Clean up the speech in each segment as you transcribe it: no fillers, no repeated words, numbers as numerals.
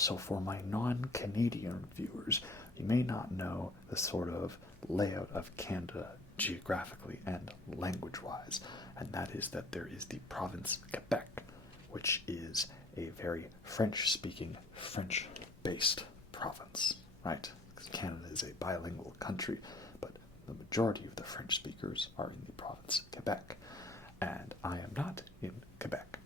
So for my non-Canadian viewers, you may not know the sort of layout of Canada geographically and language-wise, and that is that there is the province Quebec, which is a very French-speaking, French-based province, right? Because Canada is a bilingual country, but the majority of the French speakers are in the province Quebec, and I am not in Quebec.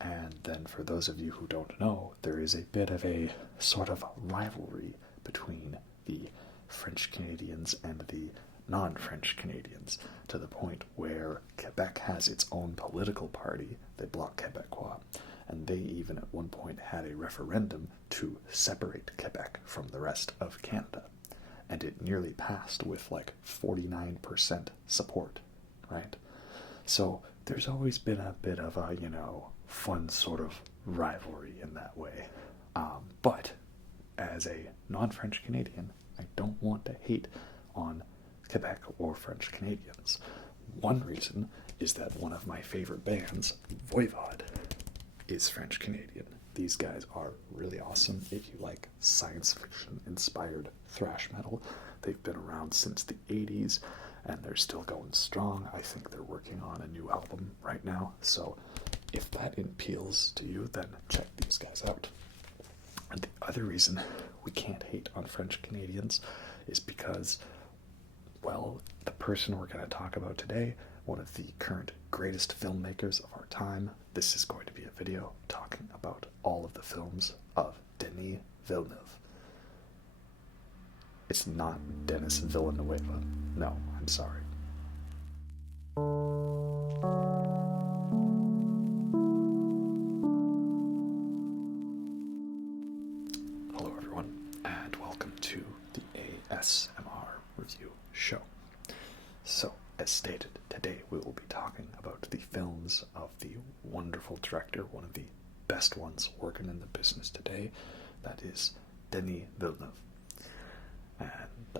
And then for those of you who don't know, there is a bit of a sort of rivalry between the French Canadians and the non-French Canadians, to the point where Quebec has its own political party, the Bloc Québécois, and they even at one point had a referendum to separate Quebec from the rest of Canada. And it nearly passed with like 49% support, right? So there's always been a bit of a, fun sort of rivalry in that way. But as a non-French Canadian, I don't want to hate on Quebec or French Canadians. One reason is that one of my favorite bands, Voivod, is French Canadian. These guys are really awesome if you like science fiction inspired thrash metal. They've been around since the 80s and they're still going strong. I think they're working on a new album right now. So if that appeals to you, then check these guys out. And the other reason we can't hate on French Canadians is because, well, the person we're going to talk about today, one of the current greatest filmmakers of our time, this is going to be a video talking about all of the films of Denis Villeneuve. It's not Denis Villeneuve. No, I'm sorry. Hello everyone, and welcome to the ASMR review show. So, as stated, today we will be talking about the films of the wonderful director, one of the best ones working in the business today, that is Denis Villeneuve. And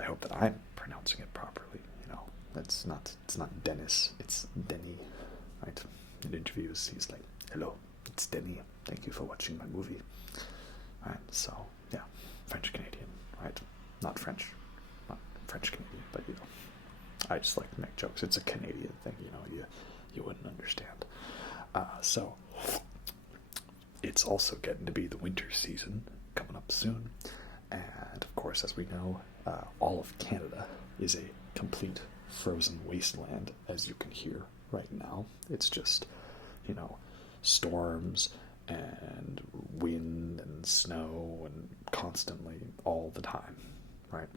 I hope that I'm pronouncing it properly. It's not Dennis, it's Denis, right? In interviews, he's like, "Hello, it's Denis. Thank you for watching my movie." Right? So, yeah, French Canadian, right? Not French Canadian, but I just like to make jokes. It's a Canadian thing, you wouldn't understand. So, it's also getting to be the winter season coming up soon. And of course, as we know, all of Canada is a complete frozen wasteland, as you can hear right now. It's just, storms and wind and snow and constantly all the time, right?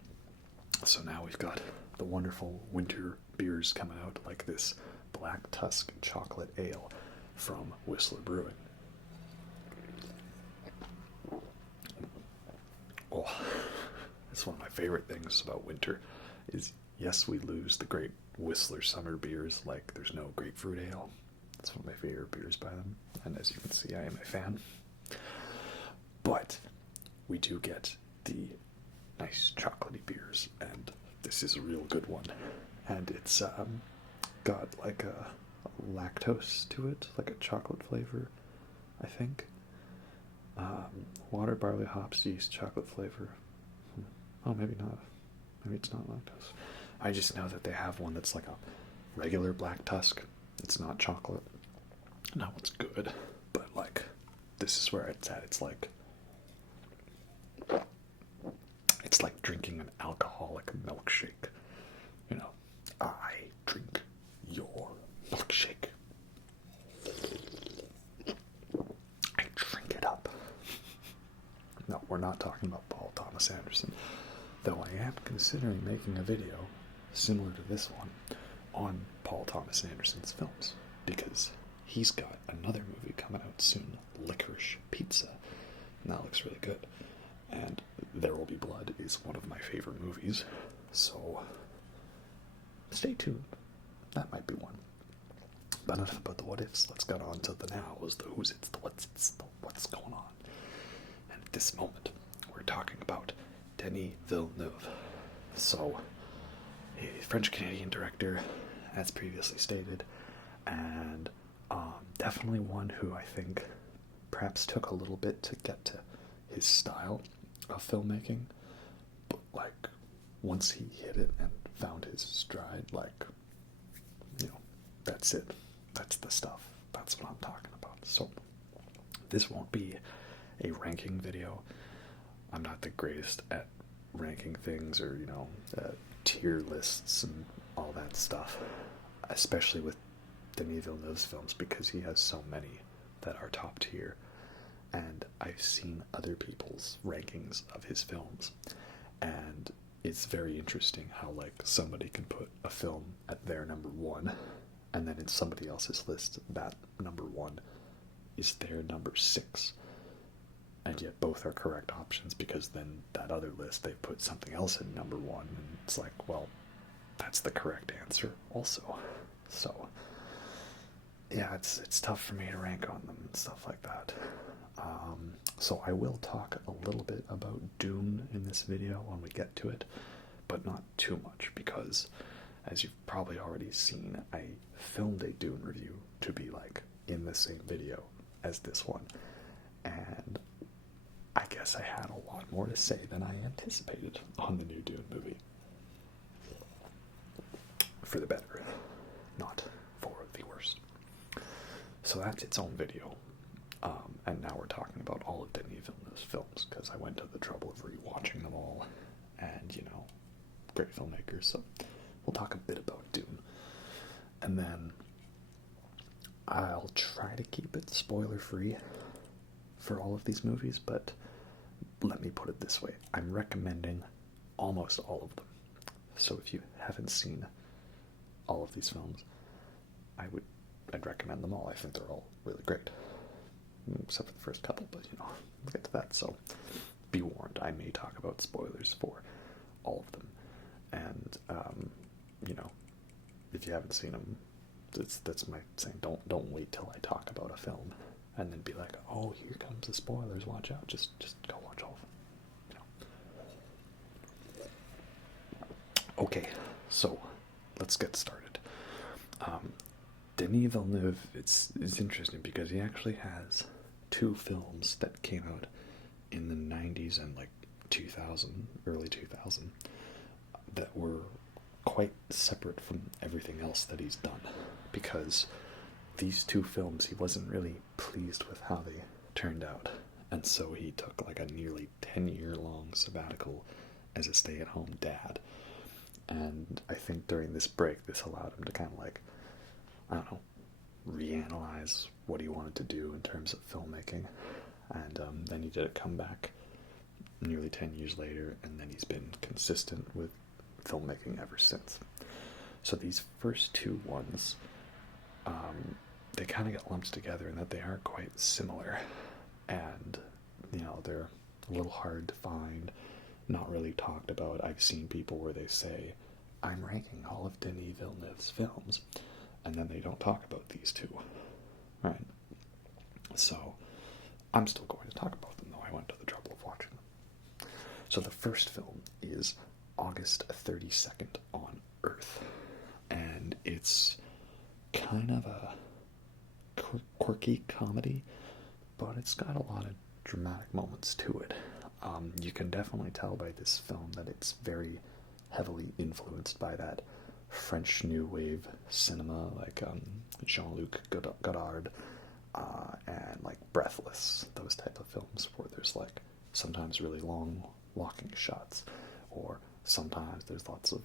So now we've got the wonderful winter beers coming out, like this Black Tusk Chocolate Ale from Whistler Brewing. Oh, it's one of my favorite things about winter is, yes, we lose the great Whistler summer beers, like there's no grapefruit ale. It's one of my favorite beers by them, and as you can see, I am a fan. But we do get the nice chocolatey beers, and this is a real good one. And it's got like a lactose to it, like a chocolate flavor, I think. Water, barley, hops, yeast, chocolate flavor. Oh, maybe not. Maybe it's not lactose. I just know that they have one that's like a regular Black Tusk. It's not chocolate. That one's good, but like, this is where it's at. It's like drinking an alcoholic milkshake. I drink your milkshake. I drink it up. No, we're not talking about Paul Thomas Anderson, though I am considering making a video similar to this one on Paul Thomas Anderson's films, because he's got another movie coming out soon, Licorice Pizza, and that looks really good. And There Will Be Blood is one of my favorite movies, so stay tuned. That might be one. But enough about the what ifs. Let's get on to the nows, the who's it's, the what's it's, the what's going on. And at this moment, we're talking about Denis Villeneuve. So, a French-Canadian director, as previously stated, and definitely one who I think perhaps took a little bit to get to his style of filmmaking, but like once he hit it and found his stride, like, you know, that's it. That's the stuff. That's what I'm talking about. So this won't be a ranking video. I'm not the greatest at ranking things or, you know, tier lists and all that stuff, especially with Denis Villeneuve's films, because he has so many that are top tier. And I've seen other people's rankings of his films, and it's very interesting how, like, somebody can put a film at their number one, and then in somebody else's list, that number one is their number six. And yet both are correct options, because then that other list, they put something else in number one, and it's like, well, that's the correct answer also. So yeah, it's tough for me to rank on them and stuff like that. So I will talk a little bit about Dune in this video when we get to it, but not too much, because as you've probably already seen, I filmed a Dune review to be like in the same video as this one, and I guess I had a lot more to say than I anticipated on the new Dune movie. For the better, not for the worst. So that's its own video. And now we're talking about all of Denis Villeneuve's films, because I went to the trouble of rewatching them all, and, you know, great filmmakers. So we'll talk a bit about Dune. And then I'll try to keep it spoiler-free for all of these movies, but let me put it this way. I'm recommending almost all of them. So if you haven't seen all of these films, I'd recommend them all. I think they're all really great, except for the first couple, but, you know, we'll get to that. So be warned, I may talk about spoilers for all of them. And, you know, if you haven't seen them, that's my saying. Don't wait till I talk about a film and then be like, oh, here comes the spoilers, watch out. Just go watch all of them. You know. Okay, so let's get started. Denis Villeneuve, it's interesting because he actually has two films that came out in the 90s and like 2000, early 2000, that were quite separate from everything else that he's done, because these two films, he wasn't really pleased with how they turned out, and so he took like a nearly 10-year-long sabbatical as a stay-at-home dad. And I think during this break, this allowed him to kind of like, I don't know, reanalyze what he wanted to do in terms of filmmaking. And then he did a comeback nearly 10 years later, and then he's been consistent with filmmaking ever since. So these first two ones, they kind of get lumped together in that they are quite similar, and, you know, they're a little hard to find, not really talked about. I've seen people where they say, I'm ranking all of Denis Villeneuve's films, and then they don't talk about these two, right? So I'm still going to talk about them, though I went to the trouble of watching them. So the first film is August 32nd on Earth, and it's kind of a quirky comedy, but it's got a lot of dramatic moments to it. You can definitely tell by this film that it's very heavily influenced by that French New Wave cinema, like Jean-Luc Godard, and like Breathless, those type of films where there's like sometimes really long walking shots, or sometimes there's lots of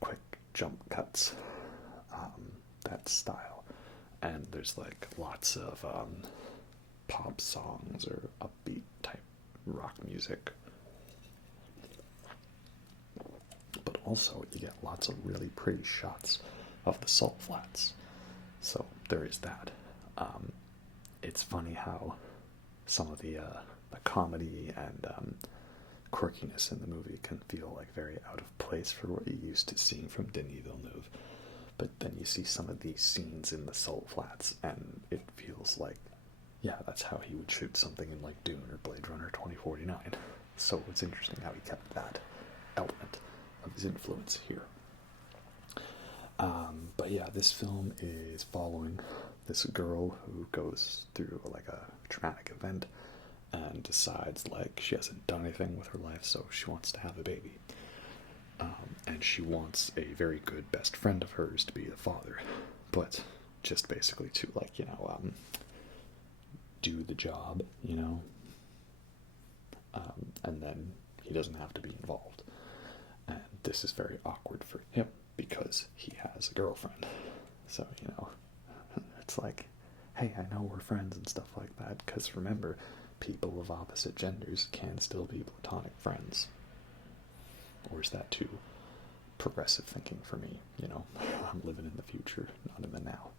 quick jump cuts, that style. And there's like lots of pop songs or upbeat type rock music. But also you get lots of really pretty shots of the salt flats. So there is that. It's funny how some of the comedy and quirkiness in the movie can feel like very out of place for what you're used to seeing from Denis Villeneuve. But then you see some of these scenes in the salt flats, and it feels like, yeah, that's how he would shoot something in like Dune or Blade Runner 2049. So it's interesting how he kept that element of his influence here. But yeah, this film is following this girl who goes through like a traumatic event, and decides like she hasn't done anything with her life, so she wants to have a baby. And she wants a very good best friend of hers to be the father, but just basically to like, do the job, and then he doesn't have to be involved. And this is very awkward for him because he has a girlfriend. So, it's like, hey, I know we're friends and stuff like that, because remember, people of opposite genders can still be platonic friends. Or is that too progressive thinking for me? I'm living in the future, not in the now.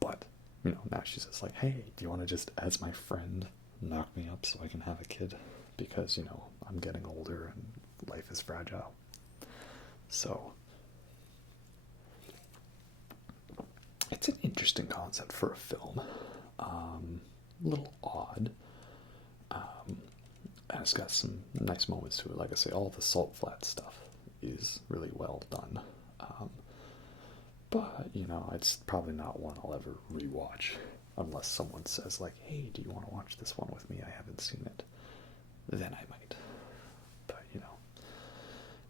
But, now she says like, hey, do you want to just, as my friend, knock me up so I can have a kid? Because, I'm getting older and life is fragile. So, it's an interesting concept for a film. A little odd. And it's got some nice moments to it. Like I say, all the salt flat stuff is really well done. But, it's probably not one I'll ever rewatch unless someone says, like, hey, do you want to watch this one with me? I haven't seen it. Then I might. But,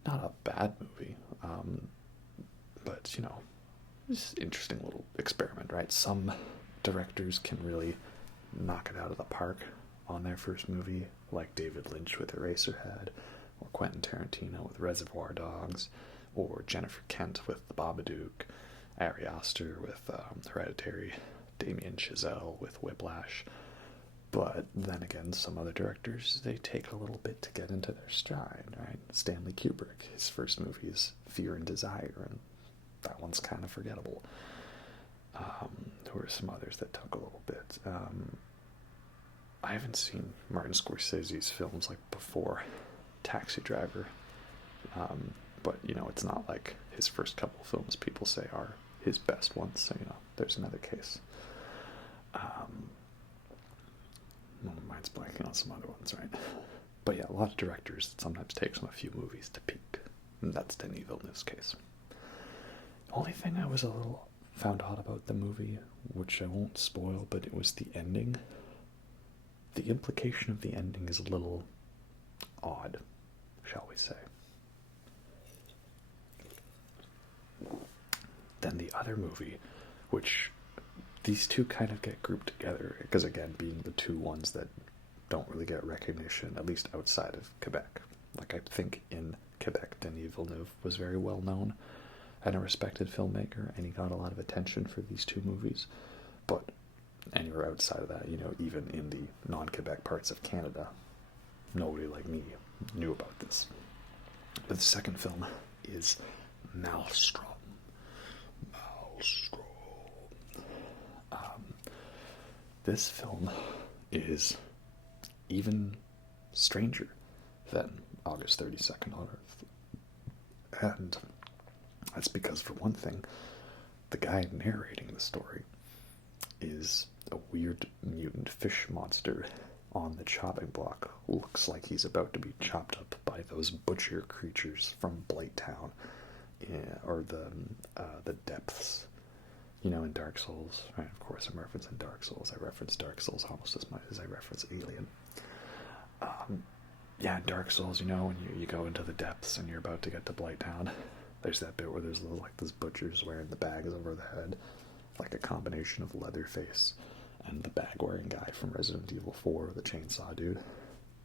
not a bad movie. But, it's an interesting little experiment, right? Some directors can really knock it out of the park on their first movie, like David Lynch with Eraserhead, or Quentin Tarantino with Reservoir Dogs, or Jennifer Kent with The Babadook, Ari Aster with Hereditary, Damien Chazelle with Whiplash. But then again, some other directors, they take a little bit to get into their stride, right? Stanley Kubrick, his first movie is Fear and Desire, and that one's kind of forgettable. There were some others that took a little bit. I haven't seen Martin Scorsese's films like before Taxi Driver, but it's not like his first couple of films people say are his best ones, so there's another case. Well, mine's blanking on some other ones, right? But yeah, a lot of directors, it sometimes takes them a few movies to peak, and that's Denis Villeneuve's case. The only thing I was a little found out about the movie, which I won't spoil, but it was the ending. The implication of the ending is a little odd, shall we say. Then the other movie, which these two kind of get grouped together, because again, being the two ones that don't really get recognition, at least outside of Quebec. Like, I think in Quebec, Denis Villeneuve was very well known and a respected filmmaker, and he got a lot of attention for these two movies. But anywhere outside of that, even in the non-Quebec parts of Canada, nobody like me knew about this. But the second film is Maelstrom. This film is even stranger than August 32nd on Earth. And that's because, for one thing, the guy narrating the story is a weird mutant fish monster on the chopping block. Looks like he's about to be chopped up by those butcher creatures from Blighttown, or the depths. In Dark Souls, right? Of course, I'm referencing Dark Souls. I reference Dark Souls almost as much as I reference Alien. In Dark Souls, when you go into the depths and you're about to get to Blighttown, there's that bit where there's those butchers wearing the bags over the head, like a combination of Leatherface and the bag-wearing guy from Resident Evil 4, the chainsaw dude.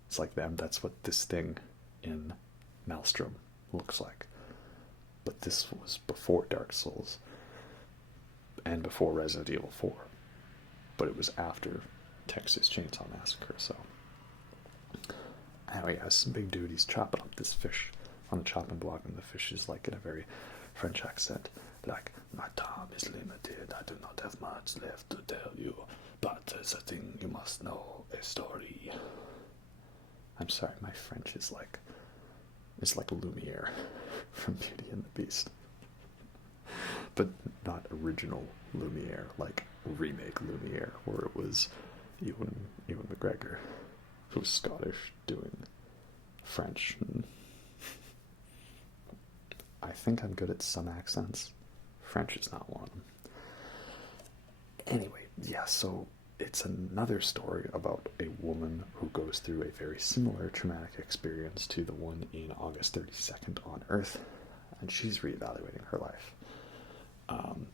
It's like them. That's what this thing in Maelstrom looks like. But this was before Dark Souls and before Resident Evil 4, but it was after Texas Chainsaw Massacre. So anyway, some big dude, he's chopping up this fish on a chopping block, and the fish is like in a very French accent, like, my time is limited, I do not have much left to tell you, but there's a thing you must know, a story. I'm sorry, my French is like, it's like Lumiere from Beauty and the Beast. But not original Lumiere, like remake Lumiere, where it was Ewan McGregor, who was Scottish, doing French. And I think I'm good at some accents. French is not one of them. Anyway, yeah, so it's another story about a woman who goes through a very similar traumatic experience to the one in August 32nd on Earth, and she's reevaluating her life.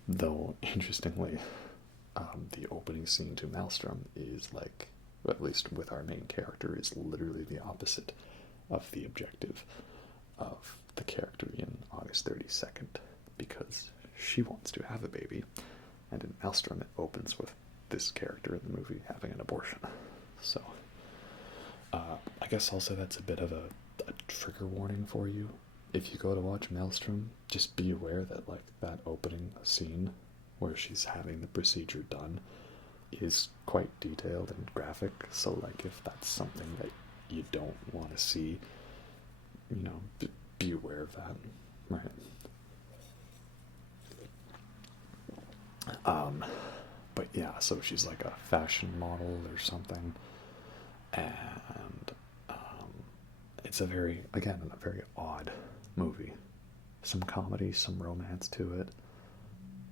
Though, interestingly, the opening scene to Maelstrom is like, at least with our main character, is literally the opposite of the objective of the character in August 32nd, because she wants to have a baby, and in Maelstrom it opens with this character in the movie having an abortion. So, I guess also that's a bit of a trigger warning for you. If you go to watch Maelstrom, just be aware that like that opening scene where she's having the procedure done is quite detailed and graphic. So like if that's something that you don't want to see, you know, be aware of that, right? But yeah, so she's like a fashion model or something, and it's a very odd movie. Some comedy, some romance to it.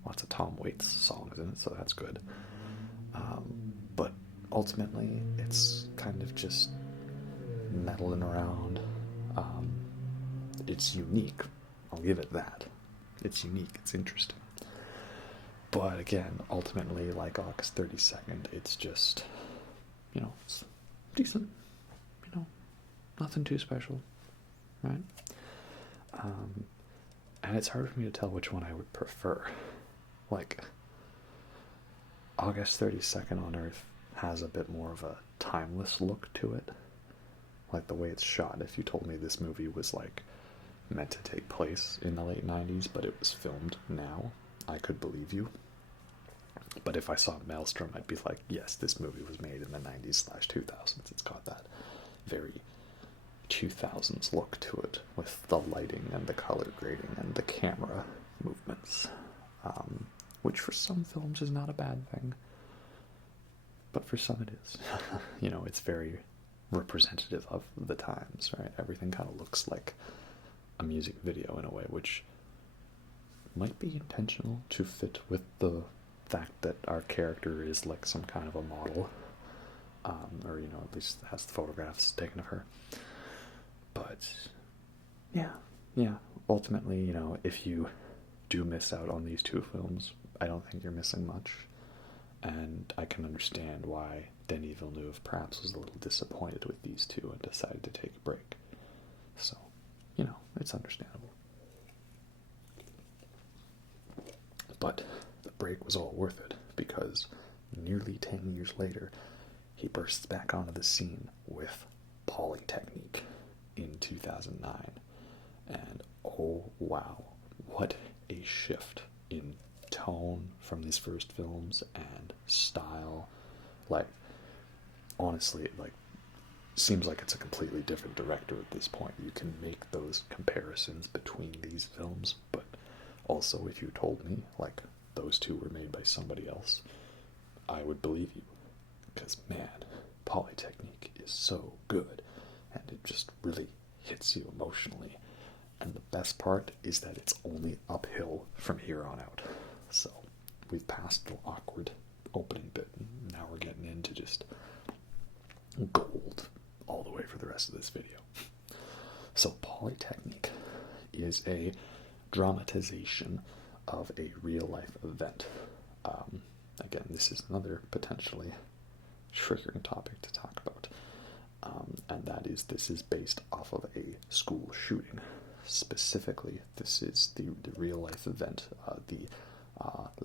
Lots of Tom Waits songs in it, so that's good. But ultimately, it's kind of just meddling around. It's unique. I'll give it that. It's unique. It's interesting. But again, ultimately, like August 32nd, it's just, you know, it's decent. You know, nothing too special, right? And it's hard for me to tell which one I would prefer. Like, August 32nd on Earth has a bit more of a timeless look to it. Like the way it's shot. If you told me this movie was like meant to take place in the late 90s, but it was filmed now, I could believe you. But if I saw Maelstrom, I'd be like, yes, this movie was made in the 90s/2000s. It's got that very 2000s look to it, with the lighting and the color grading and the camera movements, which for some films is not a bad thing, but for some it is. You know, it's very representative of the times, right? Everything kind of looks like a music video in a way, which might be intentional to fit with the fact that our character is like some kind of a model, or, you know, at least has the photographs taken of her. But yeah, ultimately, you know, if you do miss out on these two films, I don't think you're missing much, and I can understand why Denis Villeneuve perhaps was a little disappointed with these two and decided to take a break. So, you know, it's understandable. But the break was all worth it, because nearly 10 years later, he bursts back onto the scene with Polytechnique in 2009. And oh wow, what a shift in tone from these first films and style. Like, honestly, it like seems like it's a completely different director at this point. You can make those comparisons between these films, but also if you told me like those two were made by somebody else, I would believe you, because man, Polytechnique is so good, and it just really hits you emotionally. And the best part is that it's only uphill from here on out. So we've passed the awkward opening bit, and now we're getting into just gold all the way for the rest of this video. So Polytechnique is a dramatization of a real-life event. Again, this is another potentially triggering topic to talk about, and this is based off of a school shooting. Specifically, this is the real-life event, the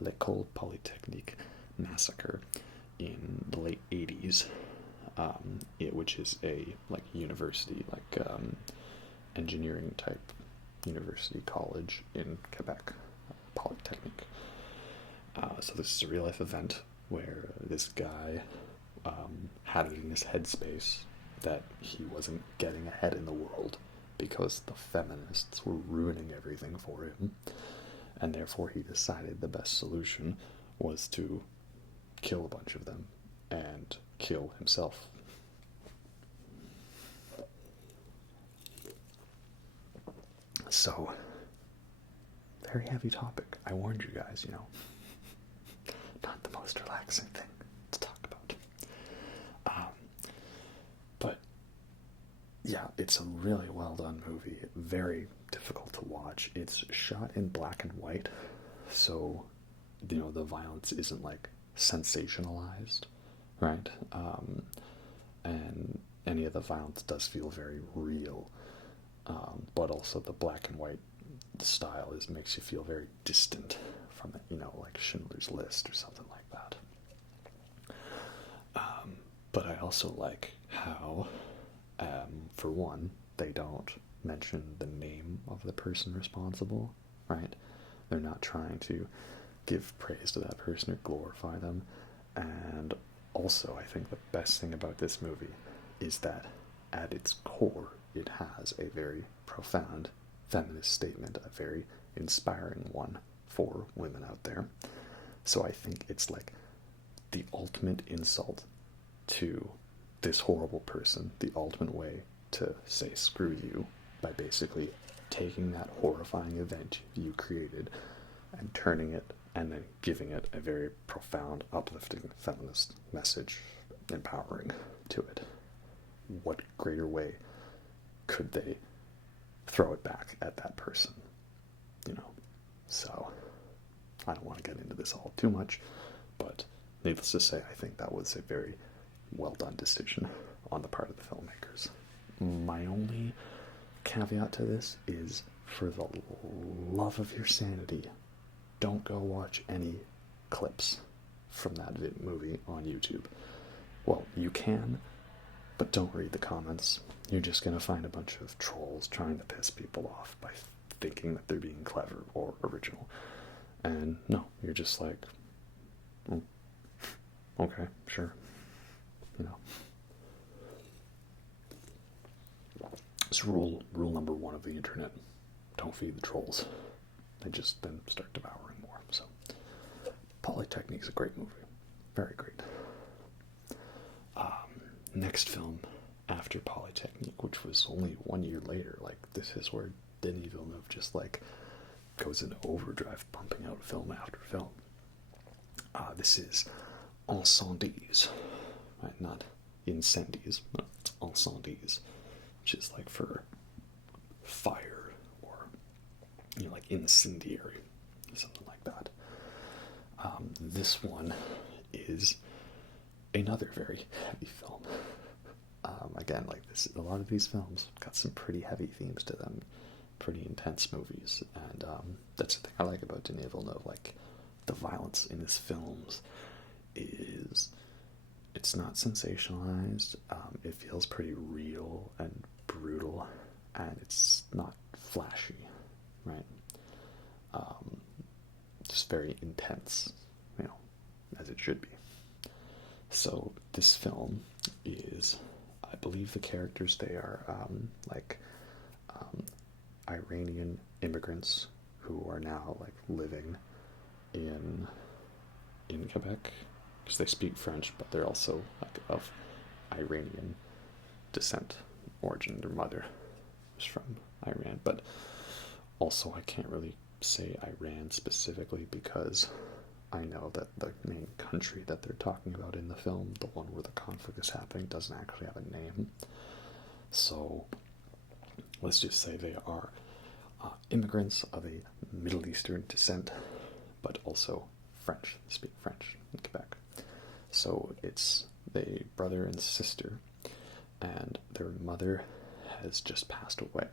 L'École Polytechnique massacre in the late 80s, which is a like university, like engineering type university college in Quebec, Polytechnique. So this is a real life event where this guy had it in his headspace that he wasn't getting ahead in the world because the feminists were ruining everything for him, and therefore he decided the best solution was to kill a bunch of them and kill himself. So, very heavy topic. I warned you guys, you know. Not the most relaxing thing to talk about. yeah, it's a really well done movie. Very difficult to watch. It's shot in black and white, so the violence isn't like sensationalized, right? And any of the violence does feel very real, but also the black and white style makes you feel very distant from it, like Schindler's List or something like that. But I also like how, for one, they don't mention the name of the person responsible, right? They're not trying to give praise to that person or glorify them. And also, I think the best thing about this movie is that at its core, it has a very profound feminist statement, a very inspiring one for women out there. So I think it's like the ultimate insult to this horrible person, the ultimate way to say screw you, by basically taking that horrifying event you created and turning it and then giving it a very profound, uplifting feminist message, empowering to it. What greater way could they throw it back at that person? So I don't want to get into this all too much, but needless to say, I think that was a very well done decision on the part of the filmmakers. My only caveat to this is, for the love of your sanity, don't go watch any clips from that movie on YouTube. Well, you can, but don't read the comments. You're just going to find a bunch of trolls trying to piss people off by thinking that they're being clever or original. And no, you're just like, okay, sure. It's rule number one of the internet. Don't feed the trolls. They just then start devouring more. So Polytechnique is a great movie. Very great. Next film after Polytechnique, which was only 1 year later, like this is where Denis Villeneuve just like goes into overdrive, pumping out film after film. This is Incendies, right? Not Incendies, but it's Incendies, which is like for fire, or like incendiary, something like that. This one is another very heavy film. Again, like this, a lot of these films got some pretty heavy themes to them, pretty intense movies, and that's the thing I like about Denis Villeneuve. Like, the violence in his films it's not sensationalized. It feels pretty real and brutal, and it's not flashy, right? Just very intense, as it should be. So this film is, I believe the characters, they are Iranian immigrants who are now like living in Quebec, because they speak French, but they're also like of Iranian descent, origin. Their mother is from Iran, but also I can't really say Iran specifically because I know that the main country that they're talking about in the film, the one where the conflict is happening, doesn't actually have a name. So let's just say they are immigrants of a Middle Eastern descent, but also French. They speak French in Quebec. So it's a brother and sister, and their mother has just passed away,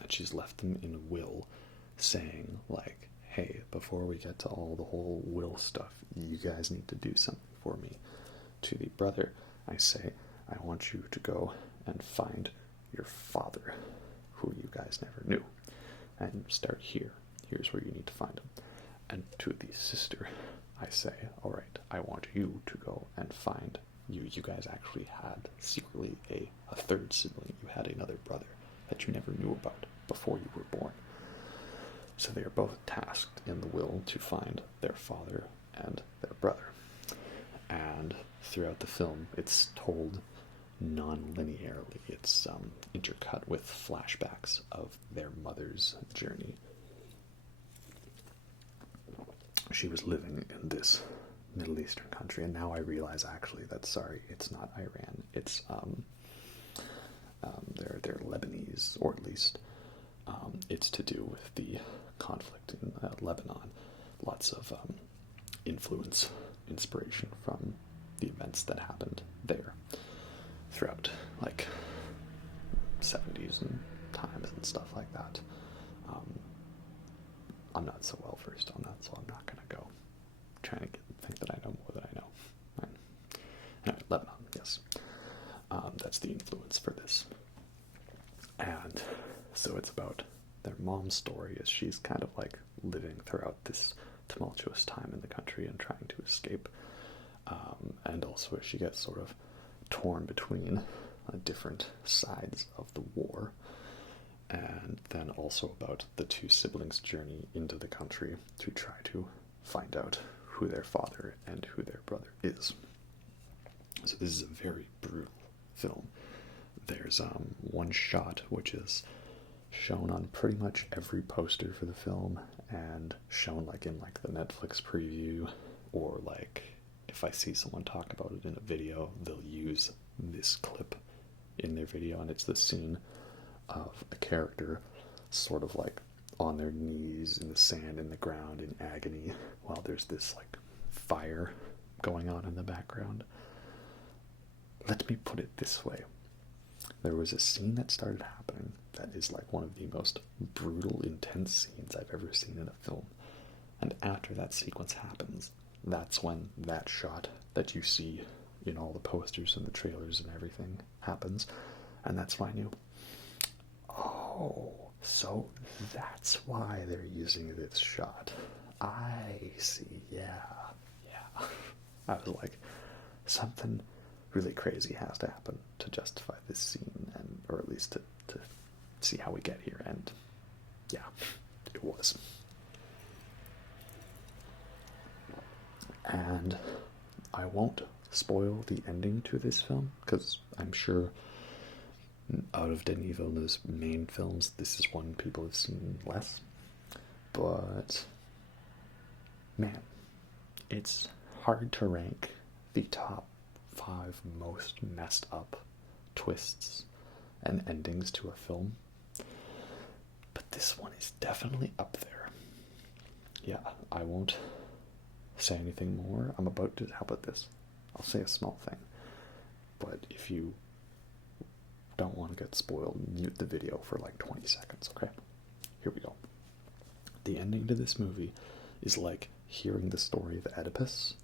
and she's left them in a will saying, like, hey, before we get to all the whole will stuff, you guys need to do something for me. To the brother, I say, I want you to go and find your father, who you guys never knew, and start here. Here's where you need to find him. And to the sister, I say, all right, I want you to go and find you guys actually had secretly a third sibling. You had another brother that you never knew about before you were born. So they are both tasked in the will to find their father and their brother. And throughout the film, it's told non-linearly. It's intercut with flashbacks of their mother's journey. She was living in this Middle Eastern country, and now I realize actually that, sorry, it's not Iran. It's they're Netflix, or at least it's to do with the conflict in Lebanon. Lots of inspiration from the events that happened there throughout, like, 70s and times and stuff like that. I'm not so well versed on that, so I'm not going to go trying to think that I know more than I know. Right. Anyway, Lebanon, yes. That's the influence for this. And so it's about their mom's story as she's kind of like living throughout this tumultuous time in the country and trying to escape. And also as she gets sort of torn between different sides of the war. And then also about the two siblings' journey into the country to try to find out who their father and who their brother is. So this is a very brutal film. There's one shot which is shown on pretty much every poster for the film, and shown like in like the Netflix preview, or like if I see someone talk about it in a video, they'll use this clip in their video, and it's the scene of a character sort of like on their knees in the sand in the ground in agony while there's this like fire going on in the background. Let me put it this way. There was a scene that started happening that is like one of the most brutal, intense scenes I've ever seen in a film. And after that sequence happens, that's when that shot that you see in all the posters and the trailers and everything happens. And that's when I knew, oh, so that's why they're using this shot. I see, yeah. I was like, something really crazy has to happen to justify this scene, and or at least to see how we get here, and yeah, it was. And I won't spoil the ending to this film, because I'm sure out of Denis Villeneuve's main films, this is one people have seen less. But man, it's hard to rank the top 5 most messed up twists and endings to a film, but this one is definitely up there. Yeah, I won't say anything more. I'm about to, how about this? I'll say a small thing, but if you don't want to get spoiled, mute the video for like 20 seconds, okay? Here we go. The ending to this movie is like hearing the story of Oedipus,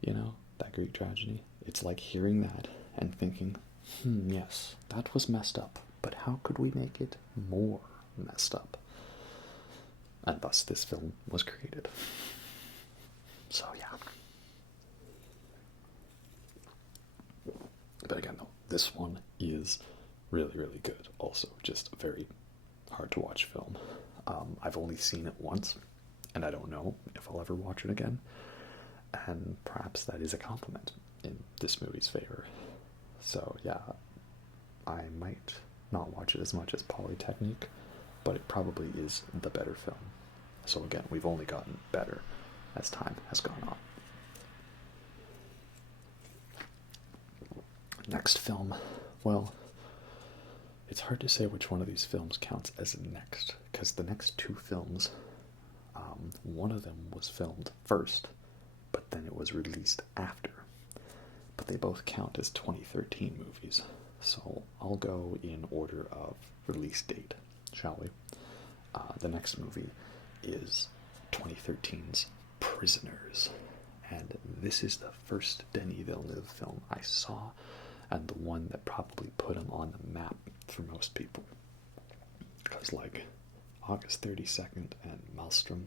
you know, that Greek tragedy. It's like hearing that and thinking, yes, that was messed up, but how could we make it more messed up? And thus this film was created. So yeah. But again, though, this one is really, really good. Also, just a very hard to watch film. I've only seen it once, and I don't know if I'll ever watch it again. And perhaps that is a compliment in this movie's favor. So yeah, I might not watch it as much as Polytechnique, but it probably is the better film. So again, we've only gotten better as time has gone on. Next film, well, it's hard to say which one of these films counts as next, because the next 2 films, one of them was filmed first, but then it was released after. But they both count as 2013 movies, so I'll go in order of release date, shall we? The next movie is 2013's Prisoners, and this is the first Denis Villeneuve film I saw, and the one that probably put him on the map for most people. Because like August 32nd and Maelstrom,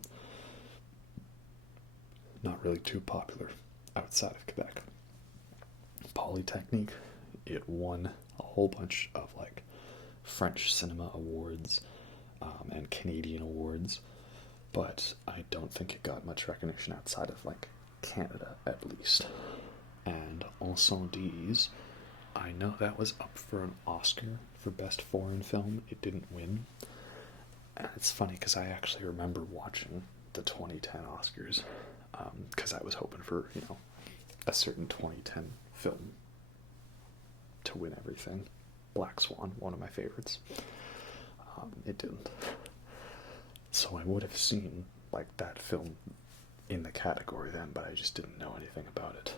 not really too popular outside of Quebec. Polytechnique, it won a whole bunch of like French cinema awards and Canadian awards, but I don't think it got much recognition outside of like Canada at least. And Incendies, I know that was up for an Oscar for Best Foreign Film. It didn't win. And it's funny because I actually remember watching the 2010 Oscars because I was hoping for, you know, a certain 2010 film to win everything. Black Swan, one of my favorites. It didn't. So I would have seen like that film in the category then, but I just didn't know anything about it.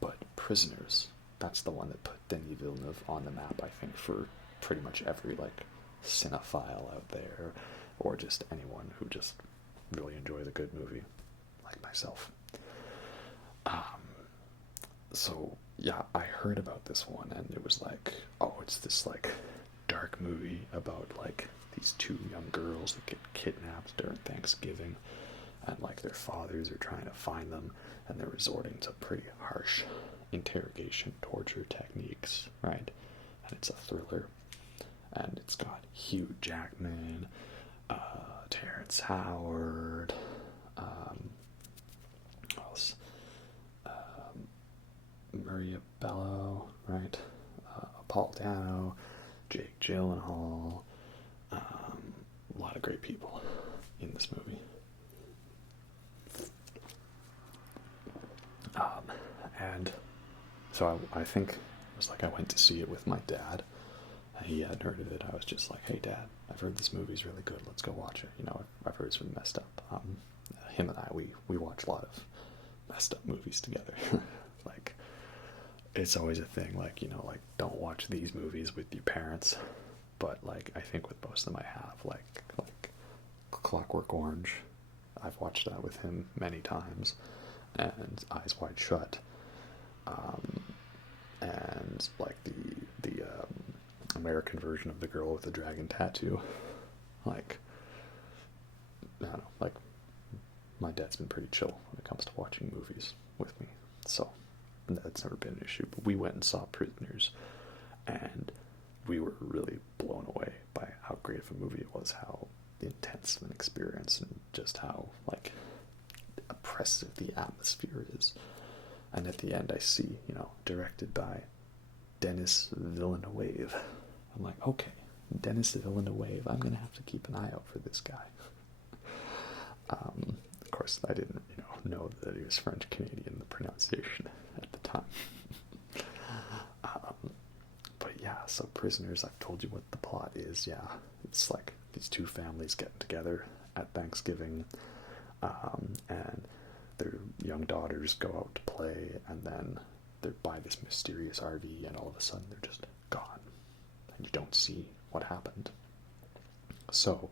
But Prisoners, that's the one that put Denis Villeneuve on the map, I think, for pretty much every like cinephile out there, or just anyone who just really enjoys a good movie, like myself. So yeah, I heard about this one, and it was like, oh, it's this like dark movie about like these two young girls that get kidnapped during Thanksgiving, and like their fathers are trying to find them, and they're resorting to pretty harsh interrogation torture techniques, right? And it's a thriller, and it's got Hugh Jackman, Terrence Howard, who else? Maria Bello, right? Paul Dano, Jake Gyllenhaal, a lot of great people in this movie. And so I think it was like I went to see it with my dad, and he hadn't heard of it. I was just like, hey dad, I've heard this movie's really good, let's go watch it. You know, I've heard it's really messed up. Him and I, we watch a lot of messed up movies together. Like, it's always a thing, like, you know, like, don't watch these movies with your parents. But like, I think with most of them I have, like Clockwork Orange, I've watched that with him many times, and Eyes Wide Shut, and like the American version of The Girl with the Dragon Tattoo. Like, I don't know, like, my dad's been pretty chill when it comes to watching movies with me, so that's never been an issue. But we went and saw Prisoners, and we were really blown away by how great of a movie it was, how intense of an experience, and just how like oppressive the atmosphere is. And at the end I see, you know, directed by Denis Villeneuve. I'm like, okay, Denis Villeneuve, I'm gonna have to keep an eye out for this guy. Of course, I didn't, you know that he was French Canadian, the pronunciation at the time. But yeah, so Prisoners, I've told you what the plot is. Yeah, it's like these two families getting together at Thanksgiving, and their young daughters go out to play, and then they're by this mysterious RV, and all of a sudden they're just gone, and you don't see what happened. So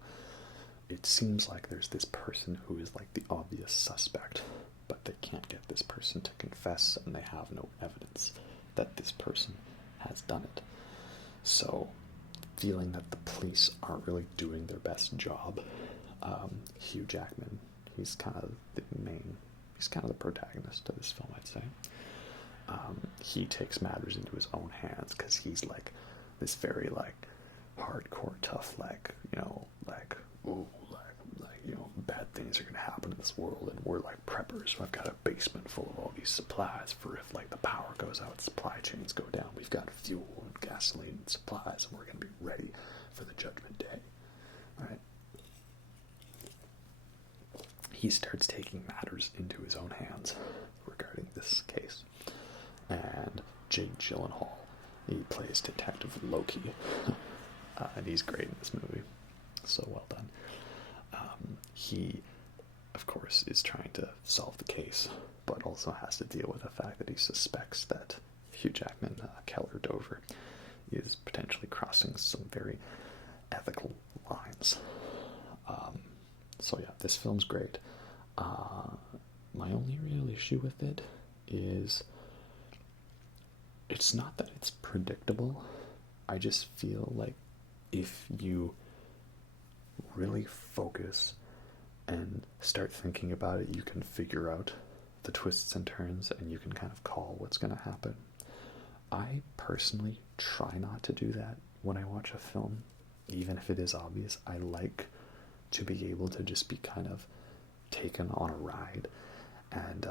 it seems like there's this person who is like the obvious suspect, but they can't get this person to confess, and they have no evidence that this person has done it. So, feeling that the police aren't really doing their best job, Hugh Jackman, he's kind of the protagonist of this film, I'd say. He takes matters into his own hands, because he's like this very like hardcore tough, like, you know, like, ooh, like, you know, bad things are gonna happen in this world, and we're like preppers. I've got a basement full of all these supplies for if like the power goes out, supply chains go down. We've got fuel and gasoline and supplies, and we're gonna be ready for the judgment day. All right. He starts taking matters into his own hands regarding this case, and Jake Gyllenhaal, he plays Detective Loki, and he's great in this movie. So well done. He, of course, is trying to solve the case, but also has to deal with the fact that he suspects that Hugh Jackman, Keller Dover, is potentially crossing some very ethical lines. So yeah, this film's great. My only real issue with it is it's not that it's predictable. I just feel like if you really focus and start thinking about it, you can figure out the twists and turns, and you can kind of call what's going to happen. I personally try not to do that when I watch a film, even if it is obvious. I like to be able to just be kind of taken on a ride and,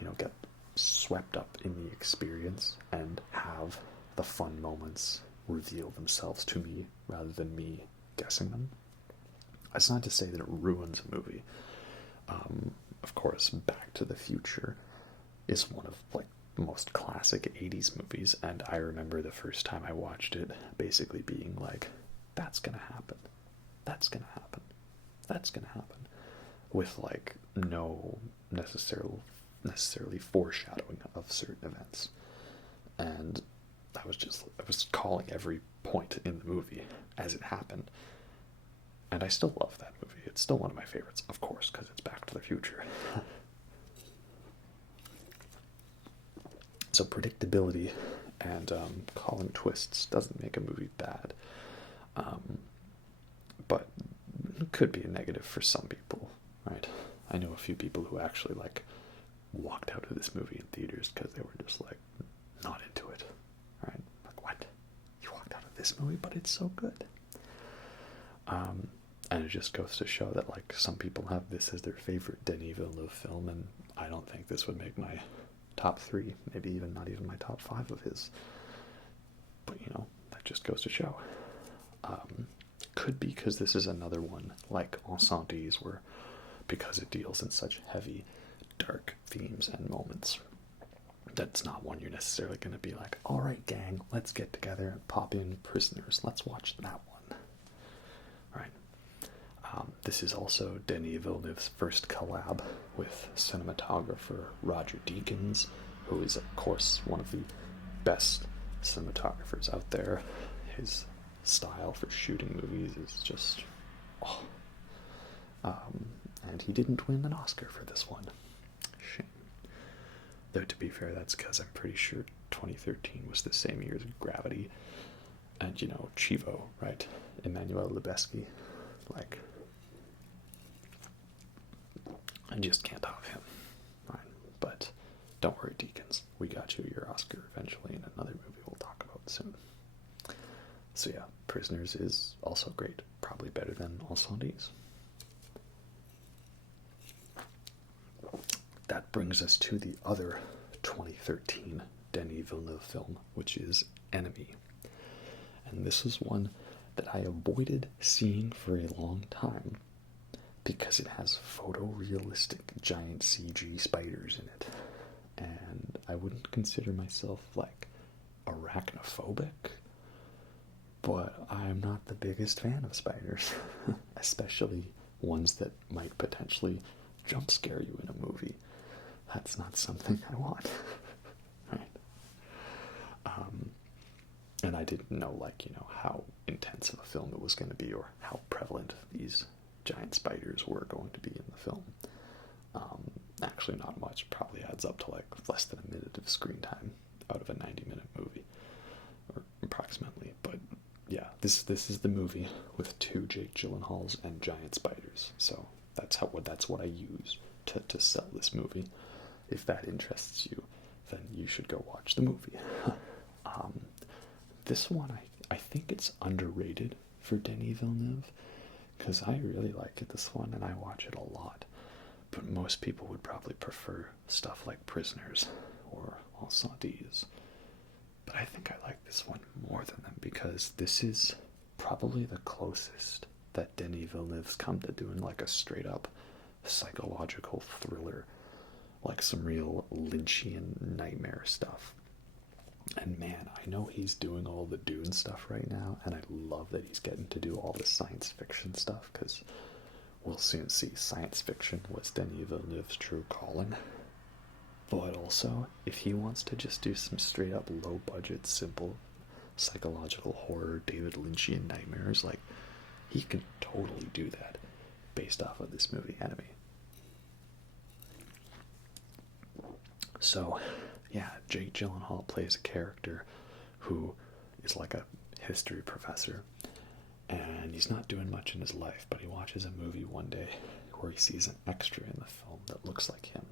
you know, get swept up in the experience and have the fun moments reveal themselves to me rather than me guessing them. That's not to say that it ruins a movie. Of course, Back to the Future is one of like the most classic 80s movies, and I remember the first time I watched it basically being like, that's gonna happen. That's gonna happen. That's gonna happen. With like no necessarily foreshadowing of certain events. And I was calling every point in the movie as it happened. And I still love that movie. It's still one of my favorites, of course, because it's Back to the Future. So predictability and calling twists doesn't make a movie bad. But it could be a negative for some people, right? I know a few people who actually like walked out of this movie in theaters because they were just like not into it, right? Like, what? You walked out of this movie, but it's so good. And it just goes to show that like some people have this as their favorite Denis Villeneuve film, and I don't think this would make my top 3, maybe even not even my top 5 of his. But you know, that just goes to show. Could be because this is another one like Incendies, where because it deals in such heavy, dark themes and moments, that's not one you're necessarily going to be like, all right, gang, let's get together and pop in Prisoners. Let's watch that one. Right. This is also Denis Villeneuve's first collab with cinematographer Roger Deakins, who is, of course, one of the best cinematographers out there. His style for shooting movies is just... oh. And he didn't win an Oscar for this one. Shame. Though, to be fair, that's because I'm pretty sure 2013 was the same year as Gravity. And, you know, Chivo, right? Emmanuel Lubezki. Like, I just can't top him. Right? But don't worry, Deakins. We got you your Oscar eventually in another movie we'll talk about soon. So yeah, Prisoners is also great. Probably better than Incendies. That brings us to the other 2013 Denis Villeneuve film, which is Enemy. And this is one that I avoided seeing for a long time because it has photorealistic giant CG spiders in it. And I wouldn't consider myself like arachnophobic, but I'm not the biggest fan of spiders, especially ones that might potentially jump scare you in a movie. That's not something I want. Right? And I didn't know, like, you know, how intense of a film it was going to be, or how prevalent these giant spiders were going to be in the film. Actually, not much. Probably adds up to like less than a minute of screen time out of a 90-minute movie, or approximately. But yeah, this is the movie with 2 Jake Gyllenhaals and giant spiders. So that's what I use to sell this movie. If that interests you, then you should go watch the movie. This one, I think it's underrated for Denis Villeneuve, because I really like this one and I watch it a lot. But most people would probably prefer stuff like Prisoners or Incendies. But I think I like this one more than them, because this is probably the closest that Denis Villeneuve's come to doing like a straight up psychological thriller, like some real Lynchian nightmare stuff. And man, I know he's doing all the Dune stuff right now, and I love that he's getting to do all the science fiction stuff, because we'll soon see science fiction was Denis Villeneuve's true calling. But also, if he wants to just do some straight up low budget, simple psychological horror, David Lynchian nightmares, like, he can totally do that based off of this movie, Enemy. So, yeah, Jake Gyllenhaal plays a character who is like a history professor, and he's not doing much in his life, but he watches a movie one day where he sees an extra in the film that looks like him,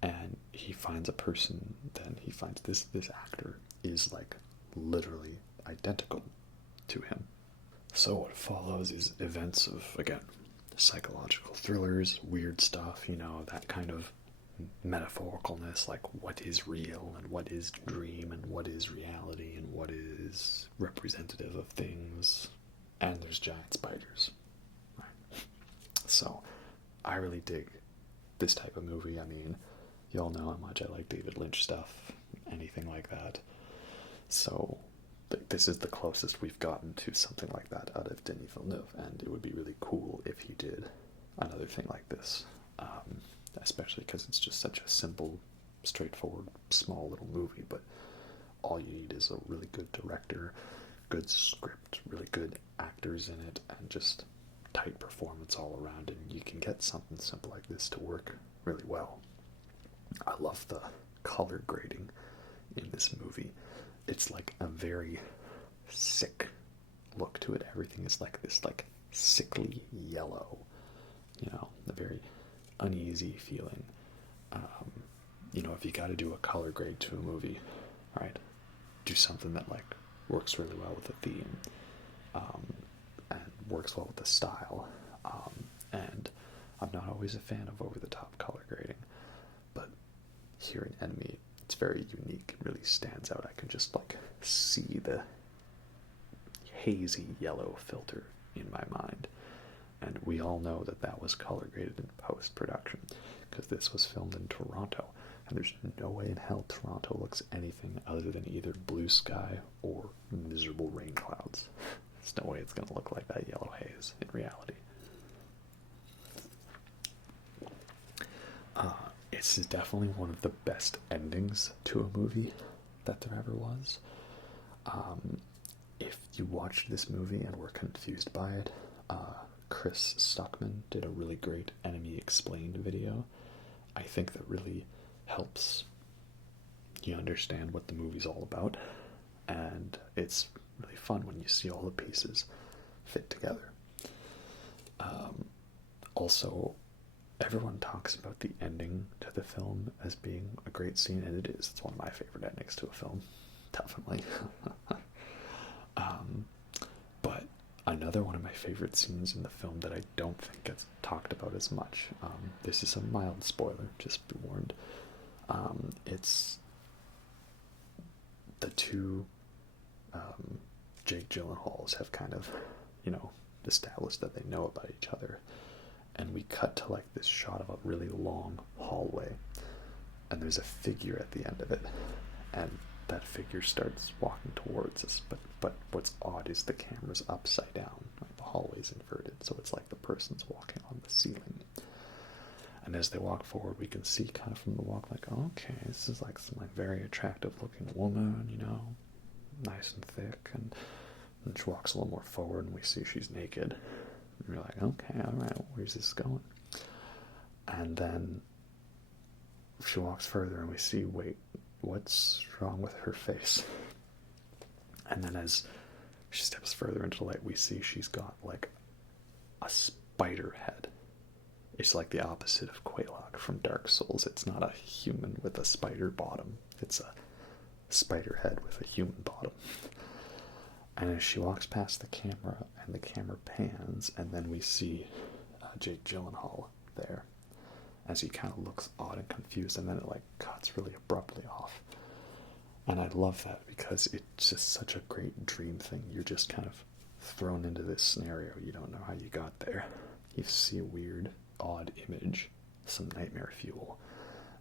and he finds a person, then he finds this actor is like literally identical to him. So what follows is events of, again, psychological thrillers, weird stuff, you know, that kind of metaphoricalness, like what is real and what is dream and what is reality and what is representative of things, and there's giant spiders. Right. So I really dig this type of movie. I mean, you all know how much I like David Lynch stuff, anything like that. So this is the closest we've gotten to something like that out of Denis Villeneuve, and it would be really cool if he did another thing like this, especially because it's just such a simple, straightforward, small little movie, but all you need is a really good director, good script, really good actors in it, and just tight performance all around, and you can get something simple like this to work really well. I love the color grading in this movie. It's like a very sick look to it. Everything is like this, like sickly yellow, a very uneasy feeling. If you got to do a color grade to a movie, right, do something that like works really well with the theme, and works well with the style. And I'm not always a fan of over-the-top color grading, but here in Enemy, it's very unique. It really stands out. I can just like see the hazy yellow filter in my mind. And we all know that that was color graded in post-production, because this was filmed in Toronto, and there's no way in hell Toronto looks anything other than either blue sky or miserable rain clouds. There's no way it's going to look like that yellow haze in reality. It's definitely one of the best endings to a movie that there ever was. If you watched this movie and were confused by it, Chris Stuckman did a really great Enemy Explained video. I think that really helps you understand what the movie's all about, and it's really fun when you see all the pieces fit together. Also, everyone talks about the ending to the film as being a great scene, and it is. It's one of my favorite endings to a film, definitely. But another one of my favorite scenes in the film that I don't think gets talked about as much, this is a mild spoiler, just be warned. It's the two Jake Gyllenhaals have kind of, established that they know about each other, and we cut to like this shot of a really long hallway, and there's a figure at the end of it, and that figure starts walking towards us, but what's odd is the camera's upside down, like the hallway's inverted, so it's like the person's walking on the ceiling. And as they walk forward, we can see kind of from the walk, like, oh, okay, this is like some like very attractive looking woman, nice and thick, and she walks a little more forward, and we see she's naked. And we're like, okay, all right, where's this going? And then she walks further, and we see, wait, what's wrong with her face? And then as she steps further into the light, we see she's got like a spider head. It's like the opposite of Quelaag from Dark Souls. It's not a human with a spider bottom. It's a spider head with a human bottom. And as she walks past the camera, and the camera pans, and then we see Jake Gyllenhaal there, as he kind of looks odd and confused, and then it like cuts really abruptly off. And I love that, because it's just such a great dream thing. You're just kind of thrown into this scenario. You don't know how you got there. You see a weird, odd image, some nightmare fuel,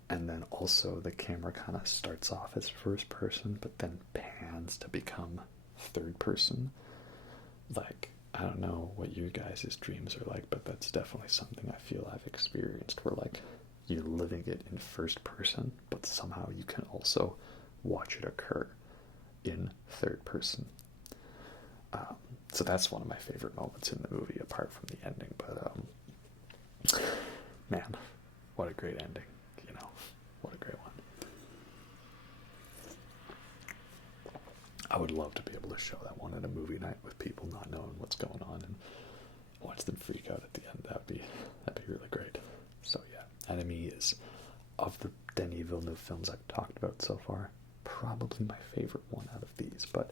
and then also the camera kind of starts off as first person, but then pans to become third person. Like, I don't know what your guys' dreams are like, but that's definitely something I feel I've experienced, where like you're living it in first person, but somehow you can also watch it occur in third person. So that's one of my favorite moments in the movie, apart from the ending. But man, what a great ending, what a great one. I would love to be able to show that one at a movie night with people not knowing what's going on, and watch them freak out at the end. That'd be really great. So yeah, Enemy is, of the Denis Villeneuve films I've talked about so far, probably my favorite one out of these. But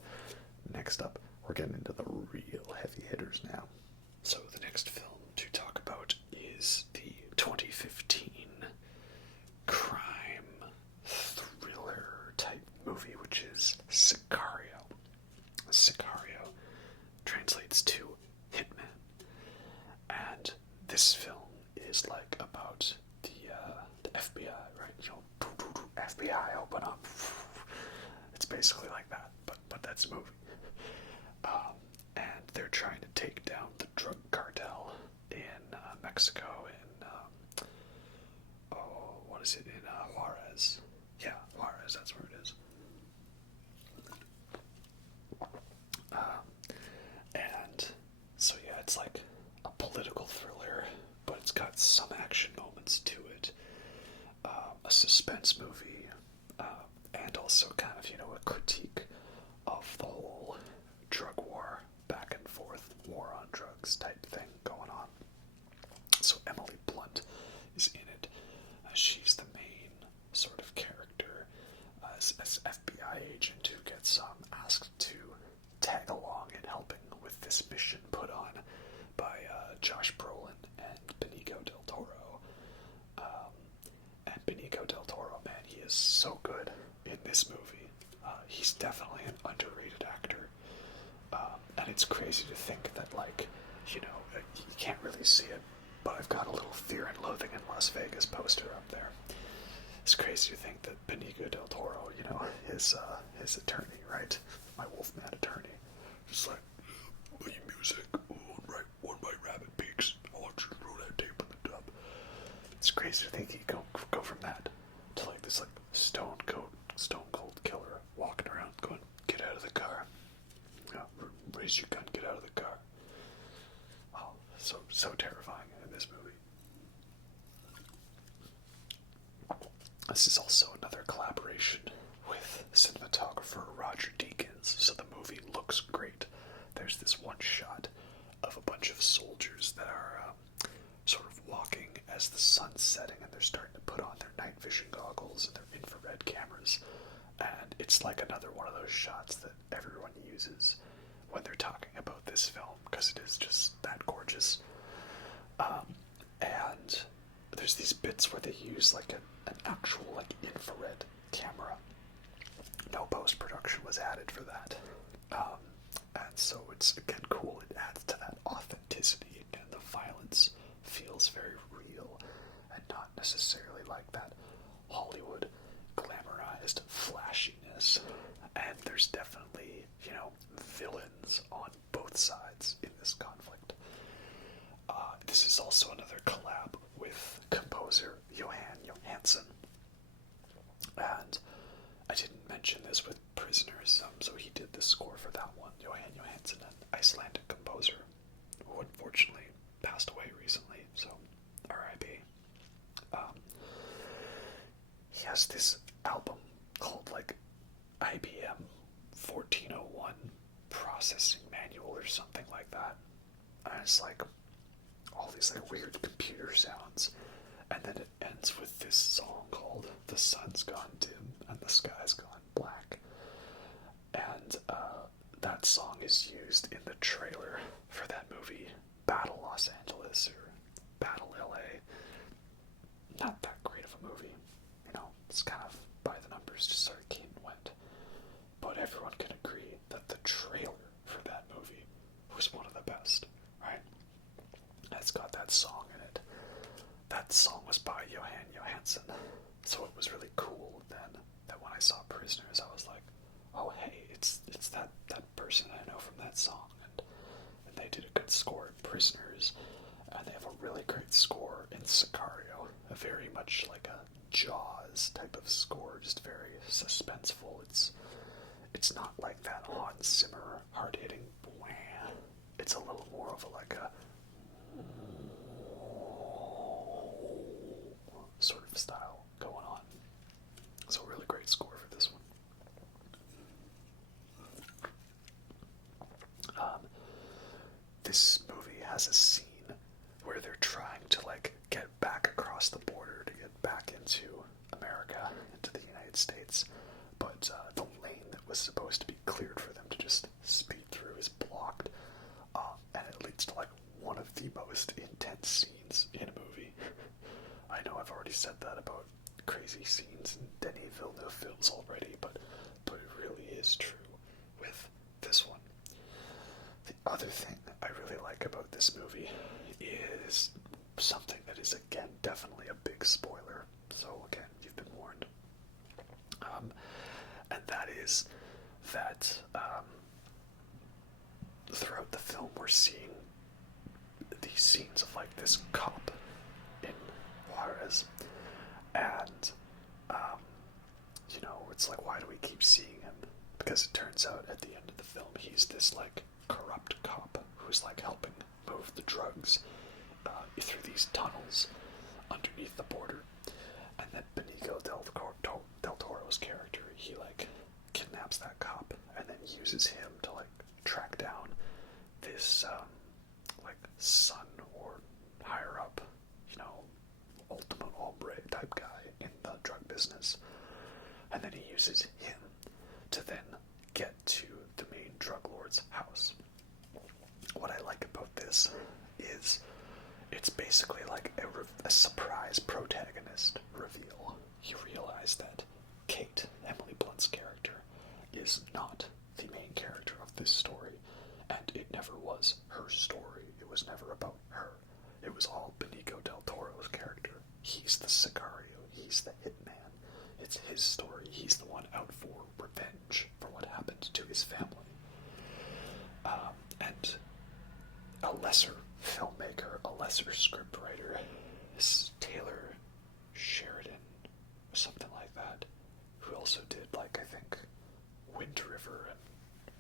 next up, we're getting into the real heavy hitters now. So the next film to talk about is the 2015 crime thriller type movie, which is Sicario. Sicario translates to Hitman, and this film is like about the FBI, right? FBI, open up. It's basically like that, but that's a movie. And they're trying to take down the drug cartel in Mexico. In what is it, in Juarez? Yeah, Juarez. That's where it is. And so yeah, it's like a political thriller, but it's got some action moments to it. A suspense movie, and also kind of, a critique of the whole drug war, back and forth, war on drugs type thing going on. So Emily Blunt is in it. She's the main sort of character as FBI agent who gets asked to tag along in helping with this mission put on by Josh Brolin and Benicio del Toro. And Benicio del Toro, man, he is so good in this movie. He's definitely an underrated actor. And it's crazy to think that, like, you can't really see it, but I've got a little Fear and Loathing in Las Vegas poster up there. It's crazy to think that Benicio del Toro, his attorney, right? My Wolfman attorney, just like, my music, one by Rabbit Peaks, I want you to throw that tape in the tub. It's crazy to think he'd go from that to like this stone cold killer walking around going, get out of the car. Raise your gun, get out of the car. Oh, so terrifying in this movie. This is also another collaboration with cinematographer Roger Deakins, so the movie looks great. There's this one shot of a bunch of soldiers that are sort of walking as the sun's setting, and they're starting to put on their night vision goggles and their infrared cameras, and it's like another one of those shots that everyone uses when they're talking about this film, because it is just that gorgeous. And there's these bits where they use like an actual infrared camera. No post-production was added for that. And so it's, again, cool. It adds to that authenticity, and the violence feels very real and not necessarily like that Hollywood glamorized flashiness. And there's definitely, villains on both sides in this conflict. This is also another collab with composer Johan Johansson. And I didn't mention this with Prisoners, so he did the score for that one. Johan Johansson, an Icelandic composer who unfortunately passed away recently, so R.I.P. He has this album called IBM 1401 Processing Manual or something like that. And it's all these weird computer sounds. And then it ends with this song called The Sun's Gone Dim and the Sky's Gone Black. And that song is used in the trailer for that movie, Battle Los Angeles or Battle LA. Not that great of a movie. It's kind of by the numbers, just sort of came and went. But everyone can agree that the trailer for that movie was one of the best, right? It's got that song in it. That song was by Johan Johansson, so it was really cool then that when I saw Prisoners, I was like, oh hey, it's that person I know from that song, and they did a good score in Prisoners, and they have a really great score in Sicario, a very much like a Jaws type of score, just very suspenseful. It's not like that Hans Zimmer hard-hitting wham. It's a little more of a sort of style going on. So really great score for this one. This movie has a scene where they're trying to get back across the border to get back into America, into the United States, but the lane that was supposed to be cleared for them to just speed through is blocked, and it leads to one of the most intense scenes in a movie. I know I've already said that about crazy scenes in Denis Villeneuve films already, but it really is true with this one. The other thing I really like about this movie is something that is, again, definitely a big spoiler. So, again, you've been warned. And that is that throughout the film we're seeing these scenes of like this cop in Juarez, and it's like, why do we keep seeing him? Because it turns out at the end of the film he's this like corrupt cop who's like helping move the drugs through these tunnels underneath the border, and then Benicio del Toro's character, he like kidnaps that cop and then uses him to like track down this like son or higher up, ultimate hombre type guy in the drug business, and then he uses him to then get to the main drug lord's house. What I like about this is it's basically like a surprise protagonist reveal. You realize that Kate, Emily Blunt's character, is not the main character of this story, and it never was her story. It was never about her. It was all Benicio del Toro's character. He's the Sicario. He's the hitman. It's his story. He's the one out for revenge for what happened to his family. And a lesser filmmaker, a lesser scriptwriter, is Taylor Sheridan, or something like that, who also did, like, I think, Wind River and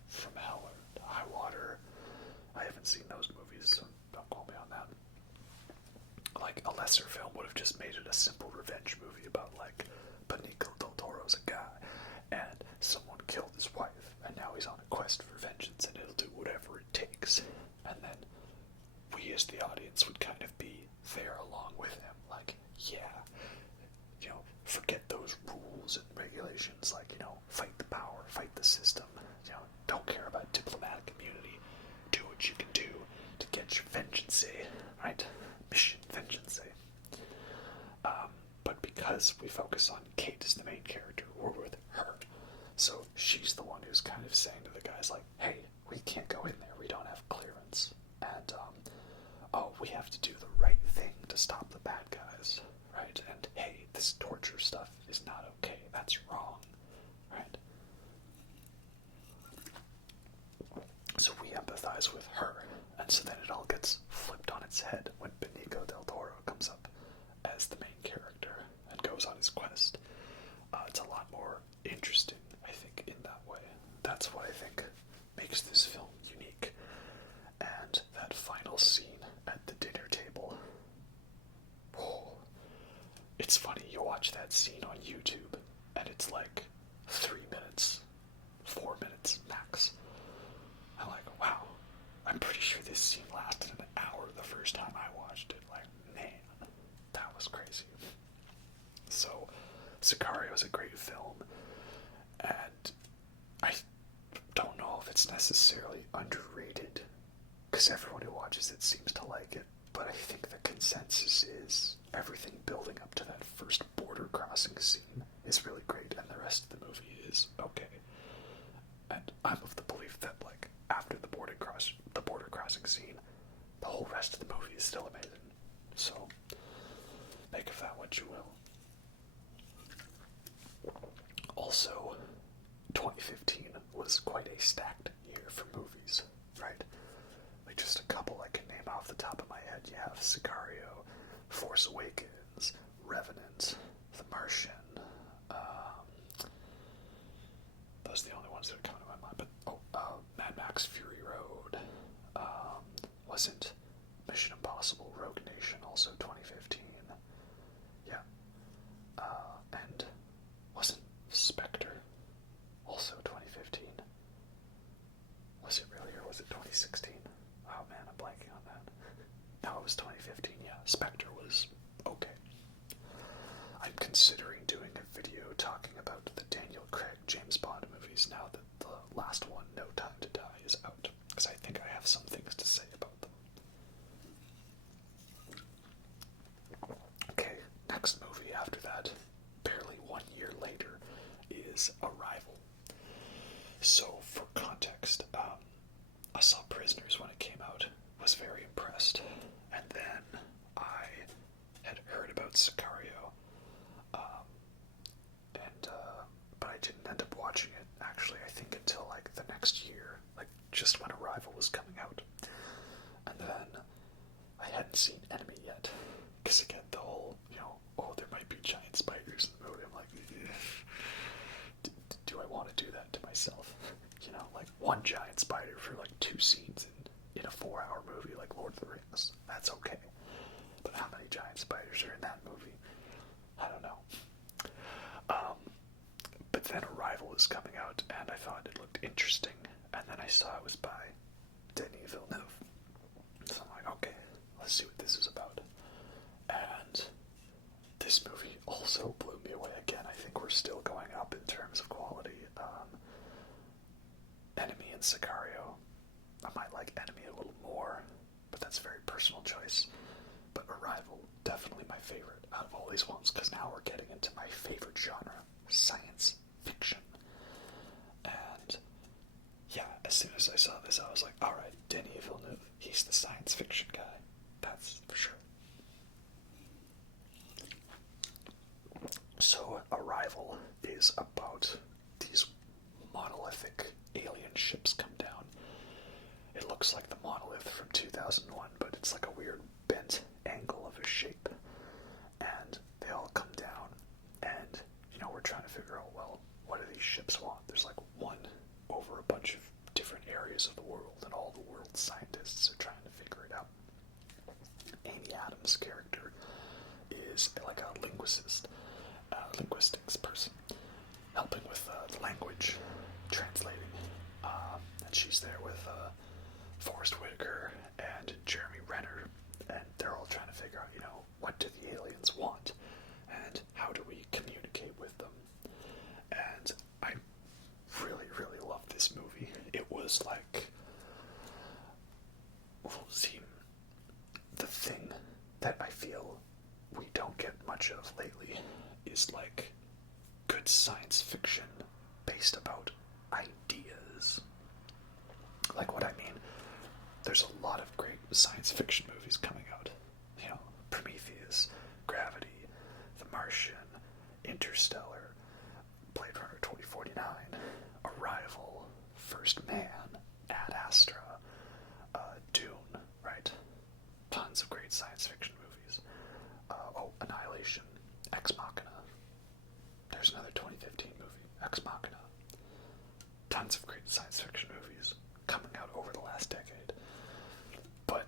From Hell to High Water. I haven't seen those movies, so don't quote me on that. Like, a lesser film would have just made it a simple revenge movie about, like, Benicio del Toro's a guy, and someone killed his wife, and now he's on a quest for vengeance, and it'll do whatever it takes. And then we as the audience would kind of be there along with him, like, yeah, forget those rules and regulations, like, fight the power, fight the system, don't care about diplomatic immunity, do what you can do to get your vengeance, right? Mission vengeance. But because we focus on Kate as the main character, we're with her. So she's the one who's kind of saying to the guys, like, hey, we can't go in there, we don't have clearance. And, we have to do the right thing to stop the bad guys, right? And, hey, this torture stuff is not okay, that's wrong, right? So we empathize with her, and so then it all gets flipped on its head when Benicio del Toro comes up as the main character and goes on his quest. It's a lot more interesting, I think, in that way. That's what I think makes this film unique. And that final scene at the dinner table. Oh, it's funny, you watch that scene on YouTube, and it's like 3 minutes, 4 minutes max. I'm like, wow, I'm pretty sure this scene lasted an hour the first time I watched it. Like, man, that was crazy. So, Sicario is a great film, and I don't know if it's necessarily underrated, because everyone who watches it seems to like it, but I think the consensus is everything building up to that first border crossing scene is really great, and the rest of the movie is okay. And I'm of the belief that, like, after the border crossing scene, the whole rest of the movie is still amazing. So, make of that what you will. Also, 2015 was quite a stacked year for movies, right? Like, just a couple I can name off the top of my head. You have Sicario, Force Awakens, Revenant, The Martian. Those are the only ones that are coming to my mind. But Mad Max Fury Road. Wasn't Mission Impossible Rogue Nation also 2015? Yeah. And wasn't Spectre also 2015? Was it really, or was it 2016? Oh man, I'm blanking on that. No, it was 2015, yeah. Spectre was okay. I'm considering doing a video talking about the Daniel Craig James Bond movies now that the last one, No Time to Die, is out, because I think I have some things to say about them. Okay, next movie after that, barely 1 year later, is Arrival. So, for context, I saw Prisoners when it came out, was very impressed, and then I had heard about Sicario, but I didn't end up watching it, actually, I think until, like, the next year, like, just when Arrival was coming out. And then I hadn't seen Enemy yet, because again, the whole, oh, there might be giant spiders in the movie. I'm like, do I want to do that to myself? Like one giant spider for like 2 scenes in a 4-hour movie like Lord of the Rings. That's okay. But how many giant spiders are in that movie? I don't know. But then Arrival is coming out, and I thought it looked interesting, and then I saw it was by Denis Villeneuve. So I'm like, okay, let's see what this is about. And this movie also blew me away again. I think we're still going up in terms of quality. Enemy and Sicario. I might like Enemy a little more, but that's a very personal choice. But Arrival, definitely my favorite out of all these ones, because now we're getting into my favorite genre, science fiction. And yeah, as soon as I saw this, I was like, alright, Denis Villeneuve, he's the science fiction guy. That's for sure. So Arrival is about these monolithic alien ships come down. It looks like the monolith from 2001, but it's like a weird bent angle of a shape. And they all come down, and, we're trying to figure out, well, what do these ships want? There's like one over a bunch of different areas of the world, and all the world's scientists are trying to figure it out. Amy Adams' character is like a linguistics person, helping with language translating. And she's there with Forrest Whitaker and Jeremy Renner, and they're all trying to figure out, what do the aliens want, and how do we communicate with them. And I really, really loved this movie. It was like, the thing that I feel we don't get much of lately is like good science fiction based about ideas. Like what I mean, there's a lot of great science fiction movies coming out. Prometheus, Gravity, The Martian, Interstellar, Blade Runner 2049, Arrival, First Man, Ad Astra, Dune, right? Tons of great science fiction movies. Annihilation, Ex Machina. There's another 2015 movie, Ex Machina. Tons of great science fiction movies coming out over the last decade. But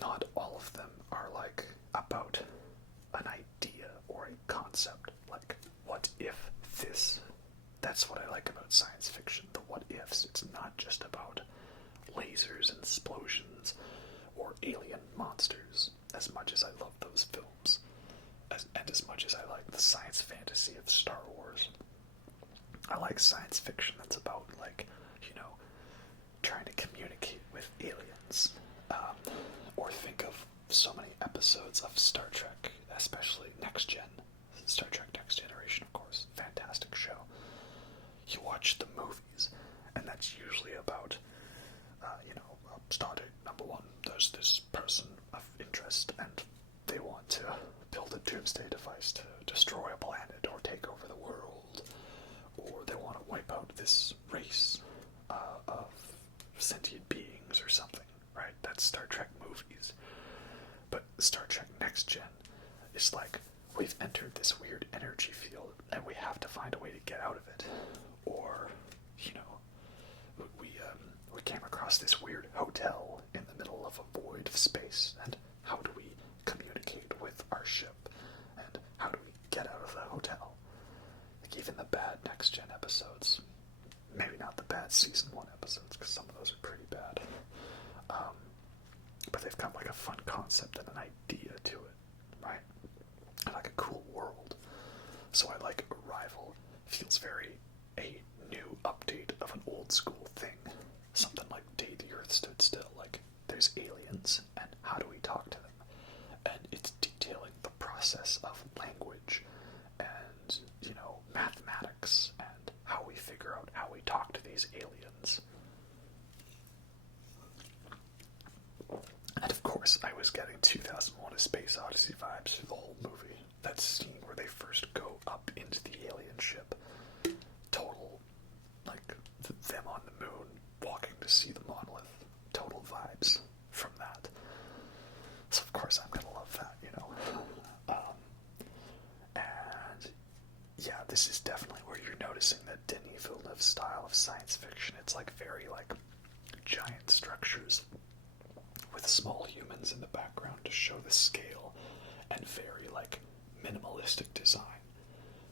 not all of them are like about an idea or a concept. Like, what if this? That's what I like about science fiction, the what ifs. It's not just about lasers and explosions or alien monsters, as much as I love those films, and as much as I like the science fantasy of Star Wars. I like science fiction that's about, like, trying to communicate with aliens. Or think of so many episodes of Star Trek, especially Next Gen. Star Trek Next Generation, of course. Fantastic show. You watch the movies, and that's usually about, Stardate number 1. There's this person of interest, and they want to build a doomsday device to destroy a planet or take over the world, or they want to wipe out this race of sentient beings or something, right? That's Star Trek movies. But Star Trek Next Gen is like, we've entered this weird energy field, and we have to find a way to get out of it. Or, we came across this weird hotel in the middle of a void of space, and how do we communicate with our ship, and how do we get out of the hotel? Like, even the bad Next Gen episodes, maybe not the bad Season 1 episodes, because some of those are pretty bad, but they've got like a fun concept and an idea to it, right? And like a cool world. So I like Arrival. Feels very a new update of an old school thing. Something like Day the Earth Stood Still. Like, there's aliens, and how do we talk to them? And it's detailing the process of language and, mathematics and how we figure out how we talk to these aliens. And of course, I was getting 2001: A Space Odyssey vibes through the whole movie. That scene where they first go up into the alien ship. Total, like, them on the moon, walking to see the monolith. pictures with small humans in the background to show the scale, and very like minimalistic design.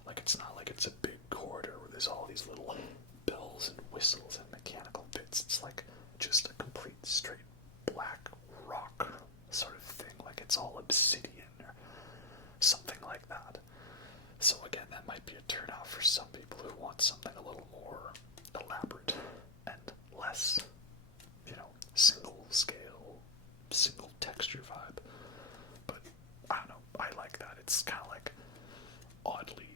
Like it's not like it's a big corridor where there's all these little bells and whistles and mechanical bits. It's like just a complete straight black rock sort of thing, like it's all obsidian or something like that. So again, that might be a turnout for some people who want something a little more elaborate and less, single scale, single texture vibe. But I don't know, I like that. It's kind of like oddly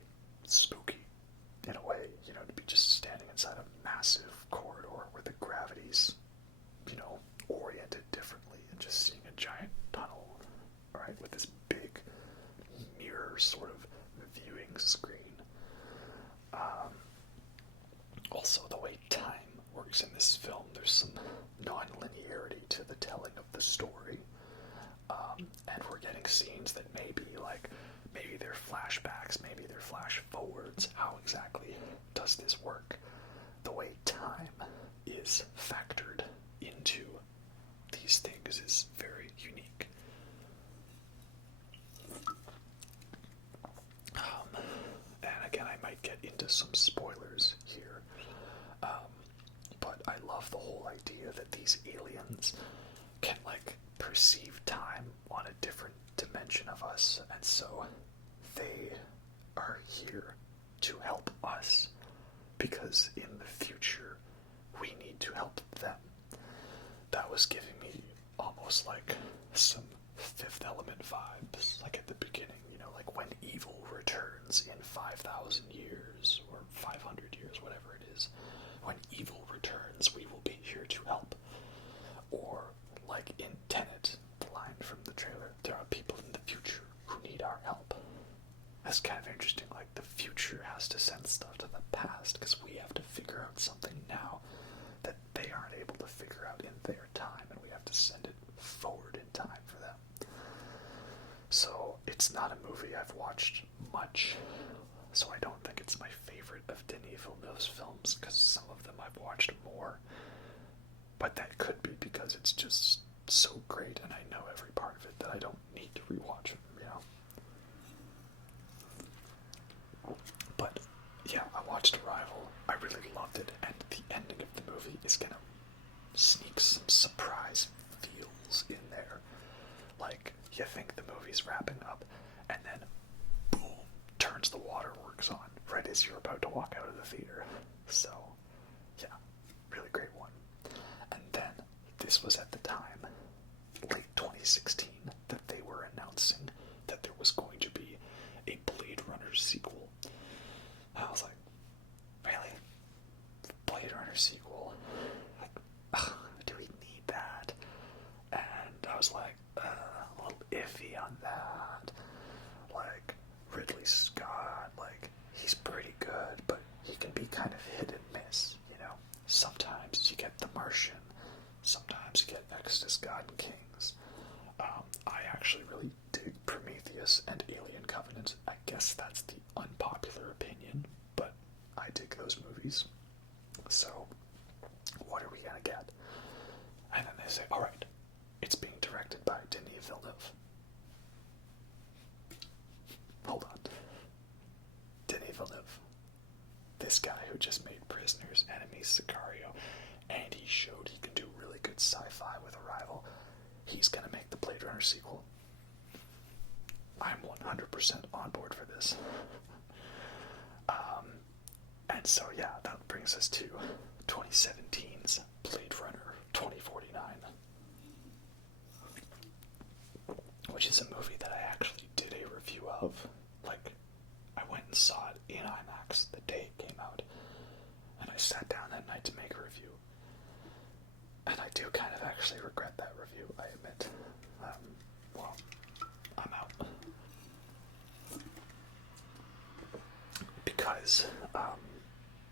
spooky in a way, to be just standing inside a massive corridor where the gravity's, oriented differently, and just seeing a giant tunnel, right, with this big mirror sort of viewing screen. Also, the way time works in this film, there's some non-linearity to the telling of the story, and we're getting scenes that maybe they're flashbacks, maybe they're flash forwards. How exactly does this work? The way time is factored into these things is very unique. And again, I might get into some spoilers here, but I love the whole idea that these aliens can perceive time on a different dimension of us, and so they are here to help us, because in the future we need to help them. That was giving me almost like some Fifth Element vibes, like at the beginning, like when evil returns in 5,000 years, or 500 years, whatever it is. When evil returns, we will be here to help. Or, like in Tenet, the line from the trailer, there are people in the future who need our help. That's kind of interesting, like the future has to send stuff to the past, because we have to figure out something now that they aren't able to figure out in their time, and we have to send it forward in time for them. So it's not a movie I've watched much, so I don't think it's my favorite of Denis Villeneuve's films, because some of them I've watched more, but that could be because it's just so great and I know every part of it that I don't need to rewatch it, But yeah, I watched Arrival, I really loved it, and the ending of the movie is gonna sneak some surprise feels in there. Like, you think the movie's wrapping up, and then boom, turns the waterworks on right as you're about to walk out of the theater. So yeah, really great one. And then this was at the time, late 2016, that they were announcing that there was going to be a Blade Runner sequel. I was like, really? Blade Runner sequel? Do we need that? And I was like, a little iffy on that. Like, Ridley Scott, he's pretty good, but he can be kind of hit and miss, Sometimes you get The Martian, sometimes you get Next to God and Kings. I actually really dig Prometheus and Alien Covenant. I guess that's the unpopular opinion, but I dig those movies. So, what are we gonna get? And then they say, alright, it's being directed by Denis Villeneuve. Hold on. Denis Villeneuve. This guy who just made Prisoners, Enemies, Sicario, and he showed he can do really good sci-fi with Arrival. He's gonna make the Blade Runner sequel. I'm 100% on board for this. And so yeah, that brings us to 2017's Blade Runner 2049. Which is a movie that I actually did a review of. I went and saw it in IMAX the day it came out, and I sat down that night to make a review. And I do kind of actually regret that review, I admit. Well, I'm out. Because,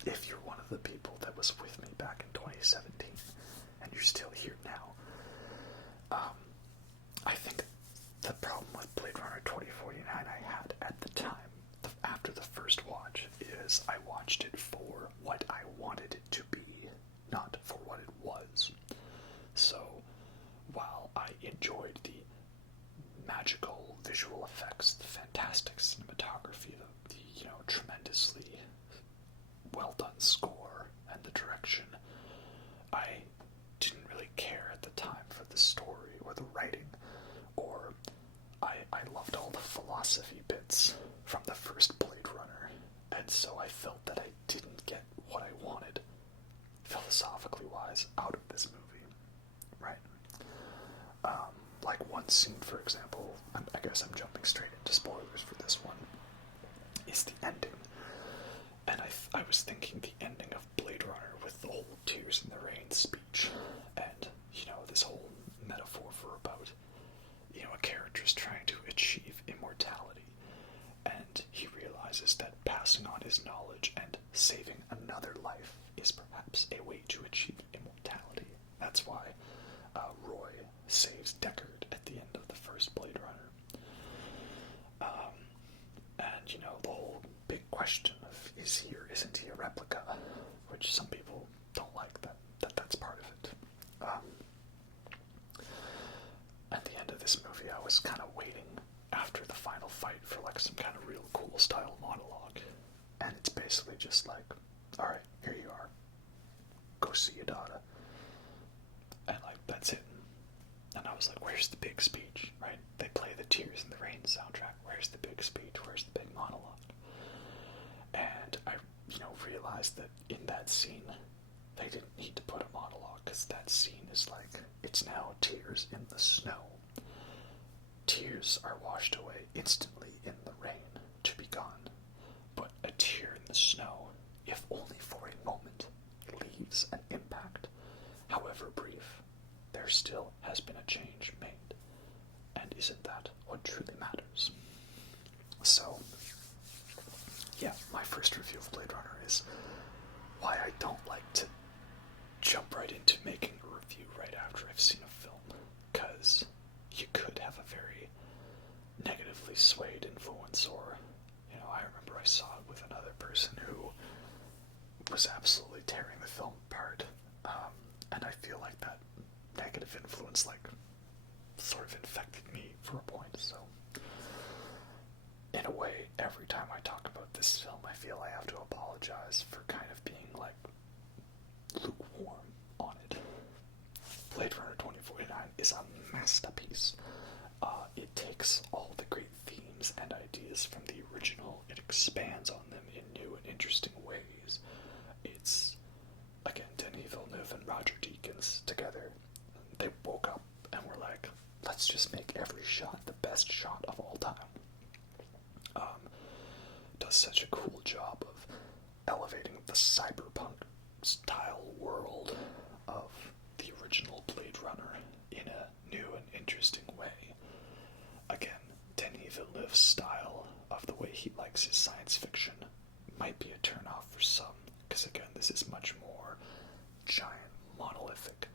if you're one of the people that was with me back in 2017, and you're still here now, I think the problem with Blade Runner 2049 I had at the time, after the first watch, is I watched it for what I wanted it to be, not for what it was. So, enjoyed the magical visual effects, the fantastic cinematography, the tremendously well done score, and the direction. I didn't really care at the time for the story or the writing, or I loved all the philosophy bits from the first Blade Runner, and so I felt that I didn't get what I wanted, philosophically wise, out of this movie, right? Like one scene, for example, I guess I'm jumping straight into spoilers for this one, is the ending. And I was thinking the ending of Blade Runner with the whole Tears in the Rain speech, and, this whole metaphor for about, a character's trying to achieve immortality, and he realizes that passing on his knowledge and saving another life is perhaps a way to achieve immortality. That's why Roy saves Deckard at the end of the first Blade Runner. And, the whole big question of is he or isn't he a replica, which some people don't like, that's part of it. At the end of this movie, I was kind of waiting after the final fight for like some kind of real cool style monologue, and it's basically just like, alright, here you are, go see your daughter, and like, that's it. And I was like, where's the big speech, right? They play the Tears in the Rain soundtrack, where's the big speech, where's the big monologue? And I, realized that in that scene, they didn't need to put a monologue, because that scene is like, it's now tears in the snow. Tears are washed away instantly in the rain to be gone, but a tear in the snow, if only for a moment, leaves an impact, however brief. There still has been a change made, and isn't that what truly matters? So, yeah, my first review of Blade Runner is why I don't like to jump right into making a review right after I've seen a film, because you could have a very negatively swayed influence, or, I remember I saw it with another person who was absolutely tearing the film apart, and I feel like that negative influence, like, sort of infected me for a point, so in a way, every time I talk about this film, I feel I have to apologize for kind of being, like, lukewarm on it. Blade Runner 2049 is a masterpiece. It takes all the great themes and ideas from the original, it expands on them in new and interesting ways. It's, again, Denis Villeneuve and Roger Deakins together. They woke up and were like, let's just make every shot the best shot of all time. Does such a cool job of elevating the cyberpunk style world of the original Blade Runner in a new and interesting way. Again, Denis Villeneuve's style of the way he likes his science fiction might be a turnoff for some, because again, this is much more giant, monolithic,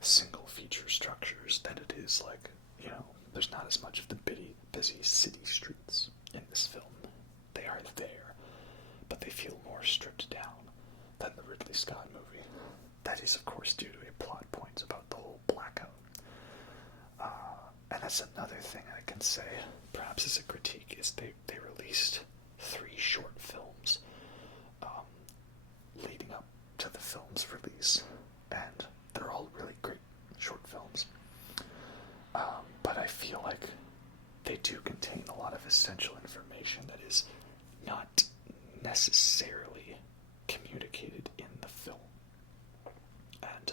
single feature structures than it is like, there's not as much of the busy city streets in this film. They are there, but they feel more stripped down than the Ridley Scott movie. That is, of course, due to a plot point about the whole blackout. And that's another thing I can say, perhaps as a critique, is they released 3 short films leading up to the film's release, and they're all really great short films. But I feel like they do contain a lot of essential information that is not necessarily communicated in the film. And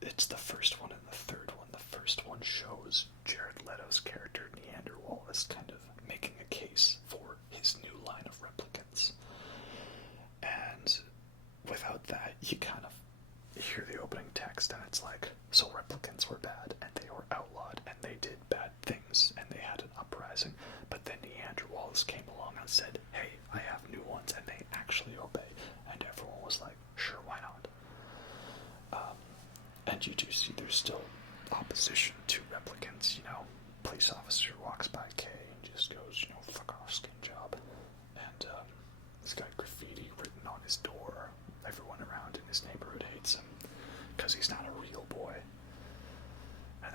it's the first one and the third one. The first one shows Jared Leto's character, Neander Wallace, kind of making a case for his new line of replicants. And without that, you kind of hear the opening text, and it's like, so replicants were bad, and they were outlawed, and they did bad things, and they had an uprising. But then Neander Wallace came along and said, hey, I have new ones, and they actually obey. And everyone was like, sure, why not? And you do see there's still opposition to replicants, police officer walks by Kay and just goes, fuck off, skin job. And he's got graffiti written on his door. Everyone around in his neighborhood hates him because he's not a real boy. And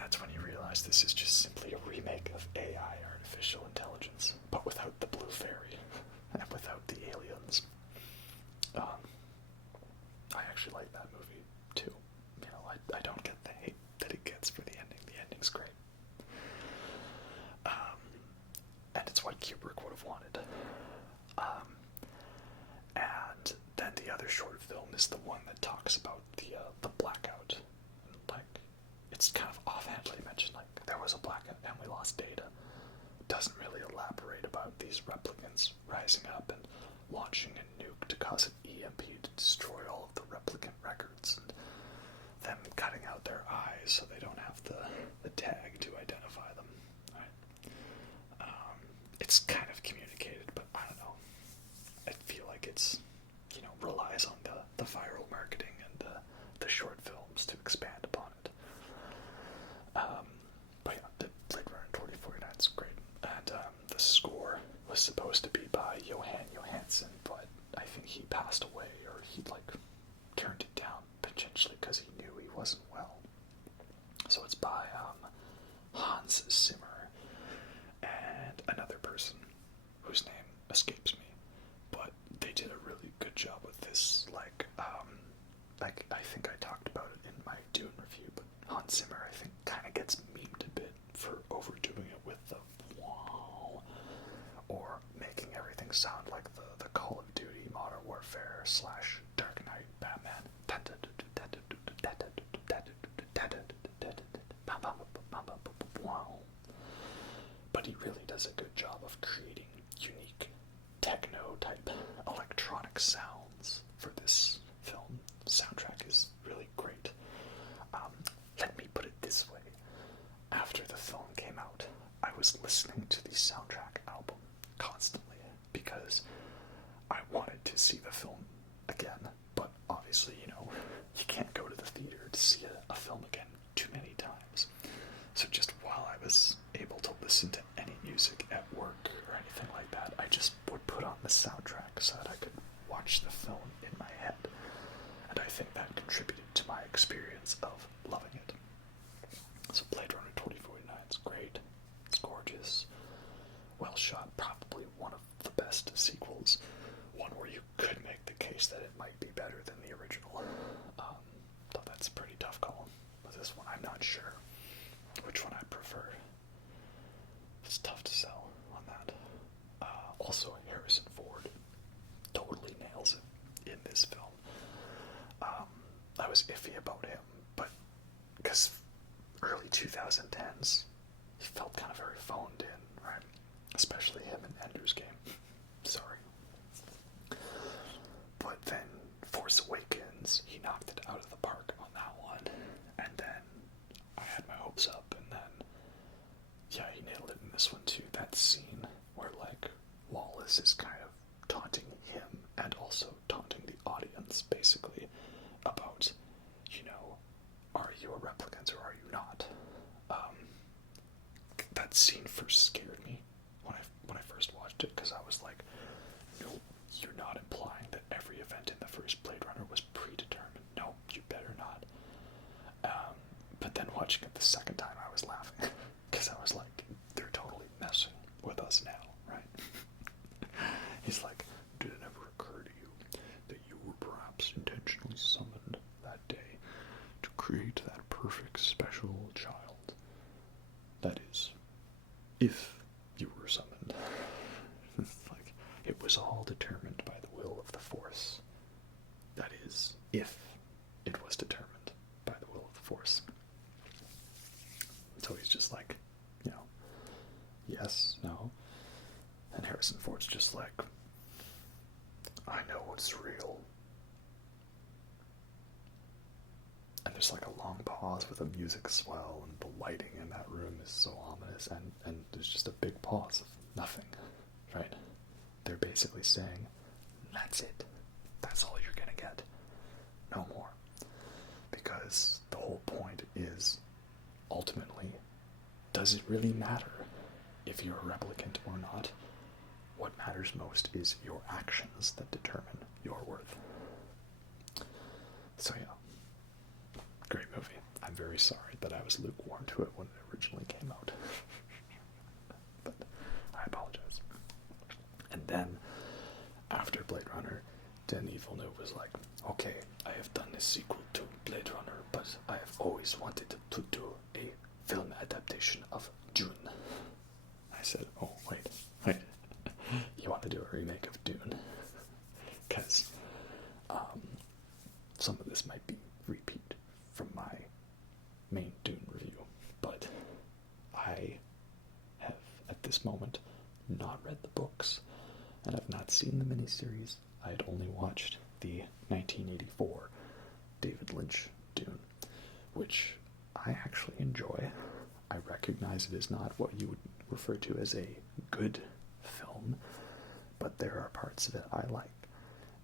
unless this is just simply a remake of AI, artificial intelligence, but without the blue fairy and without the aliens. I actually like that movie too. You know, I don't get the hate that it gets for the ending. The ending's great. And it's what Kubrick would have wanted. And then the other short film is the one that talks about the blackout. Like, it's kind of offhandedly mentioned, like, there was a blackout and we lost data. Doesn't really elaborate about these replicants rising up and launching a nuke to cause an EMP to destroy all of the replicant records, and them cutting out their eyes so they don't have the tag to identify them. Right? It's kind of communicated, but I don't know. I feel like it's, you know, relies on the viral marketing and the short films to expand upon it. But yeah, the Blade Runner 2049 is great. And the score was supposed to be by Johan Johansson, but I think he passed away, or he turned it down potentially because he knew he wasn't well. So it's by Hans Zimmer and another person whose name escapes me, but they did a really good job with this. I think I talked about it in my Dune review, but Hans Zimmer, I think, kind of gets memed a bit for overdoing it with the wow, or making everything sound like the Call of Duty Modern Warfare / Dark Knight Batman. But he really does a good job of creating unique techno-type electronic sounds for this film. The soundtrack is really great. Let me put it this way. After the film came out, I was listening to the soundtrack album constantly because I wanted to see the film again, but obviously, you know, you can't go to the theater to see a film again too many times. So just while I was able to listen to any music at work or anything like that, I just would put on the soundtrack so that I could watch the film in my head. And I think that contributed to my experience of loving it. So Blade Runner 2049 is great. It's gorgeous. Well shot. Probably one of the best sequels. One where you could make the case that it might be better than the original. Though that's a pretty tough call. With this one, I'm not sure which one I prefer. It's tough to sell on that. Also, Harrison Ford totally nails it in this film. I was iffy about him, but because early 2010s, he felt kind of very phoned in, right? Especially him in Ender's Game. Sorry. But then Force Awakens, he knocked it out of the park on that one. And then I had my hopes up, and then, yeah, he nailed it in this one too. That scene where, Wallace is kind of taunting him and also taunting the audience, basically, about, you know, are you a replicant or are you not? That scene first scared me when I first watched it, because I was like, no, you're not implying that every event in the first Blade Runner was predetermined. No, you better not. But then watching it the second time, I was laughing, because I was like, they're totally messing with us now, right? He's like, did it ever occur to you that you were perhaps intentionally summoned that day to create that perfect special child? That is, if you were summoned. Like, it was all determined by the will of the Force. That is, if it was determined by the will of the Force. So he's just like, you know, yes, no. And Harrison Ford's just like, I know what's real. And there's like a long pause with a music swell, and the lighting in that room is so ominous, and there's just a big pause of nothing, right? They're basically saying, that's it. That's all you're gonna get. No more. Because the whole point is, ultimately, does it really matter if you're a replicant or not? What matters most is your actions that determine your worth. So yeah, great movie. I'm very sorry that I was lukewarm to it when it originally came out. But I apologize. And then, after Blade Runner, Denis Villeneuve was like, okay, I have done a sequel to Blade Runner, but I have always wanted to do a film adaptation of Dune. I said, oh, wait. You want to do a remake of Dune? Because some of this might be repeat from my main Dune review, but I have, at this moment, not read the books, and I've not seen the miniseries. I had only watched the 1984 David Lynch Dune, which I actually enjoy. I recognize it is not what you would refer to as a good film, but there are parts of it I like.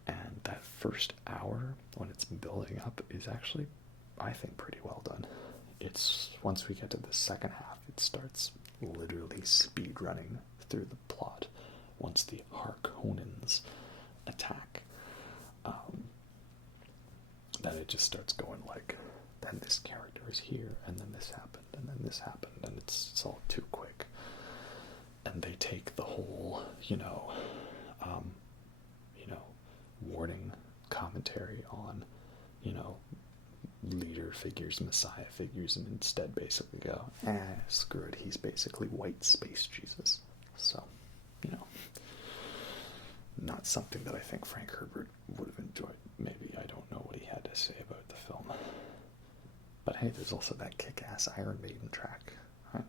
And that first hour, when it's building up, is actually, I think, pretty well done. It's, once we get to the second half, it starts literally speed running through the plot once the Harkonnens attack. Then it just starts going like, then this character is here, and then this happened, and then this happened, and it's all too quick. And they take the whole, warning commentary on, leader figures, messiah figures, and instead basically go, screw it, he's basically white space Jesus. So, not something that I think Frank Herbert would have enjoyed. Maybe, I don't know what he had to say about the film. But hey, there's also that kick-ass Iron Maiden track. Right?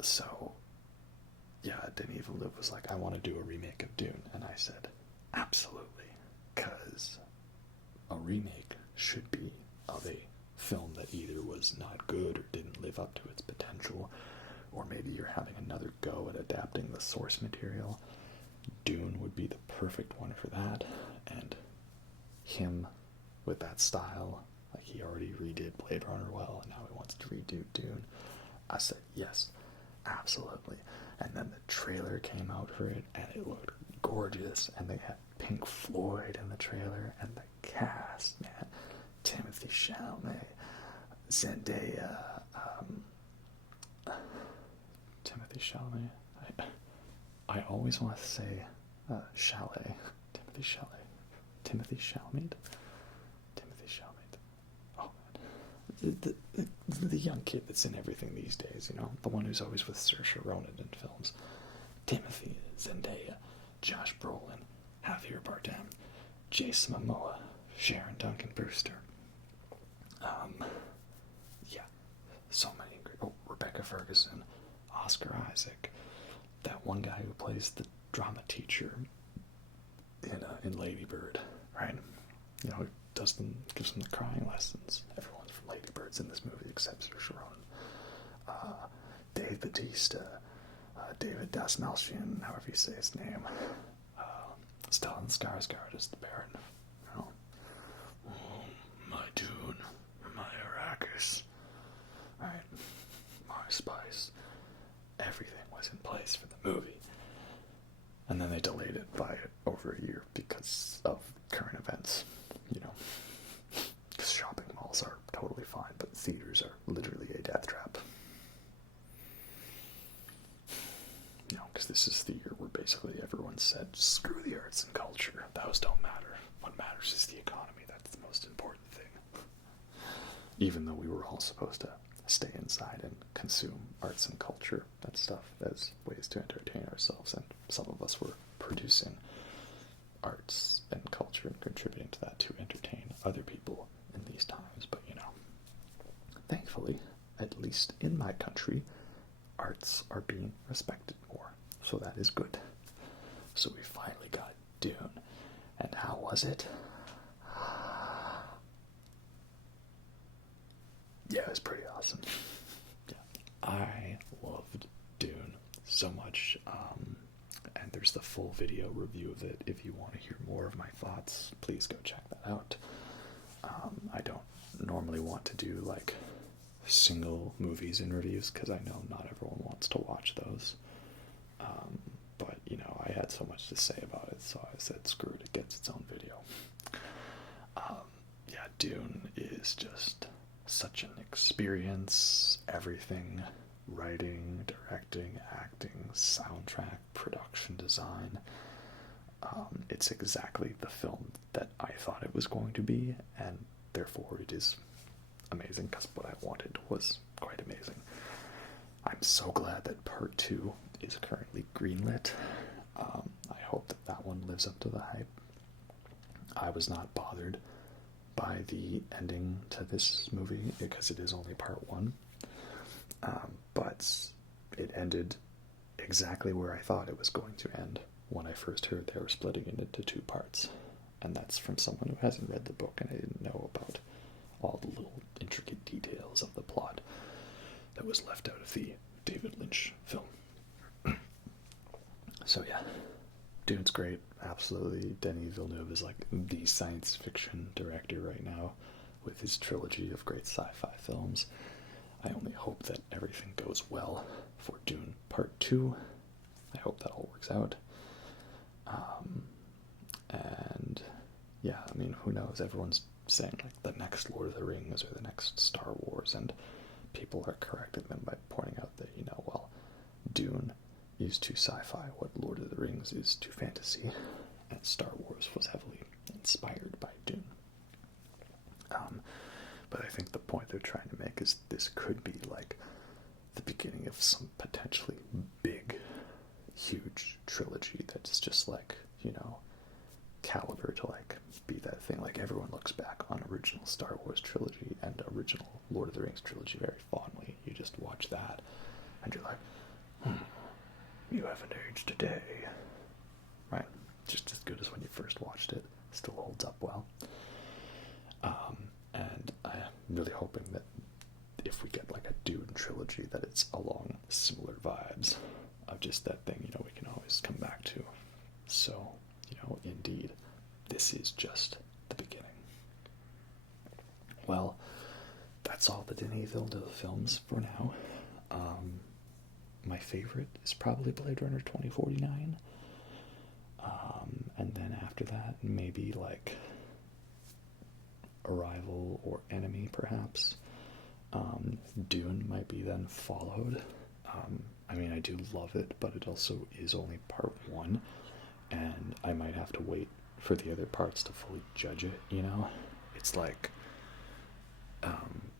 So, yeah, Denis Villeneuve was like, I want to do a remake of Dune. And I said, absolutely. Because a remake should be of a film that either was not good or didn't live up to its potential, or maybe you're having another go at adapting the source material. Dune would be the perfect one for that, and him with that style, like he already redid Blade Runner well, and now he wants to redo Dune. I said, yes, absolutely. And then the trailer came out for it, and it looked gorgeous, and they had Pink Floyd in the trailer, and the cast, man, Timothée Chalamet, Zendaya, Timothée Chalamet. I always want to say Chalet. Timothée Chalamet. Timothy Chalamet. Timothée Chalamet. Oh man, the young kid that's in everything these days. The one who's always with Saoirse Ronan in films. Timothy, Zendaya, Josh Brolin, Javier Bardem, Jason Momoa, Sharon Duncan Brewster. Yeah, so many great. Oh, Rebecca Ferguson, Oscar Isaac, that one guy who plays the drama teacher in Lady Bird, right? Who gives them the crying lessons. Everyone from Lady Bird's in this movie except Saoirse Ronan. Dave Bautista, David Dastmalchian, however you say his name. Stellan Skarsgård is the Baron. My Dune, my Arrakis, right? My spice. Everything was in place for the movie. And then they delayed it by over a year because of current events, Because shopping malls are totally fine, but theaters are literally a death trap. Because this is the year where basically everyone said, screw the arts and culture. Those don't matter. What matters is the economy. That's the most important thing. Even though we were all supposed to stay inside and consume arts and culture and stuff as ways to entertain ourselves, and some of us were producing arts and culture and contributing to that to entertain other people in these times. But thankfully, at least in my country, arts are being respected more, so that is good. So we finally got Dune, and how was it? Yeah, it was pretty awesome. Yeah, I loved Dune so much, and there's the full video review of it. If you want to hear more of my thoughts, please go check that out. I don't normally want to do single movies in reviews because I know not everyone wants to watch those. But I had so much to say about it, so I said, screw it, it gets its own video. Yeah, Dune is just such an experience. Everything, writing, directing, acting, soundtrack, production design. It's exactly the film that I thought it was going to be, and therefore it is amazing, because what I wanted was quite amazing. I'm so glad that part 2 is currently greenlit. I hope that that one lives up to the hype. I was not bothered by the ending to this movie because it is only part 1, but it ended exactly where I thought it was going to end when I first heard they were splitting it into 2 parts. And that's from someone who hasn't read the book, and I didn't know about all the little intricate details of the plot that was left out of the David Lynch film. So yeah, Dune's great, absolutely. Denis Villeneuve is like the science fiction director right now with his trilogy of great sci-fi films. I only hope that everything goes well for Dune Part 2. I hope that all works out. And yeah, I mean, who knows? Everyone's saying like the next Lord of the Rings or the next Star Wars, and people are correcting them by pointing out that, well, Dune is too sci-fi what Lord of the Rings is too fantasy, and Star Wars was heavily inspired by Dune. But I think the point they're trying to make is this could be like the beginning of some potentially big, huge trilogy that's just like, caliber to like be that thing. Like everyone looks back on original Star Wars trilogy and original Lord of the Rings trilogy very fondly. You just watch that and you're like, you haven't aged a day. Right? Just as good as when you first watched it. Still holds up well. And I'm really hoping that if we get like a Dune trilogy, that it's along similar vibes of just that thing, we can always come back to. So, indeed, this is just the beginning. Well, that's all the Denis Villeneuve films for now. My favorite is probably Blade Runner 2049. And then after that, maybe like Arrival or Enemy, perhaps. Dune might be then followed. I mean, I do love it, but it also is only part 1, and I might have to wait for the other parts to fully judge it, It's like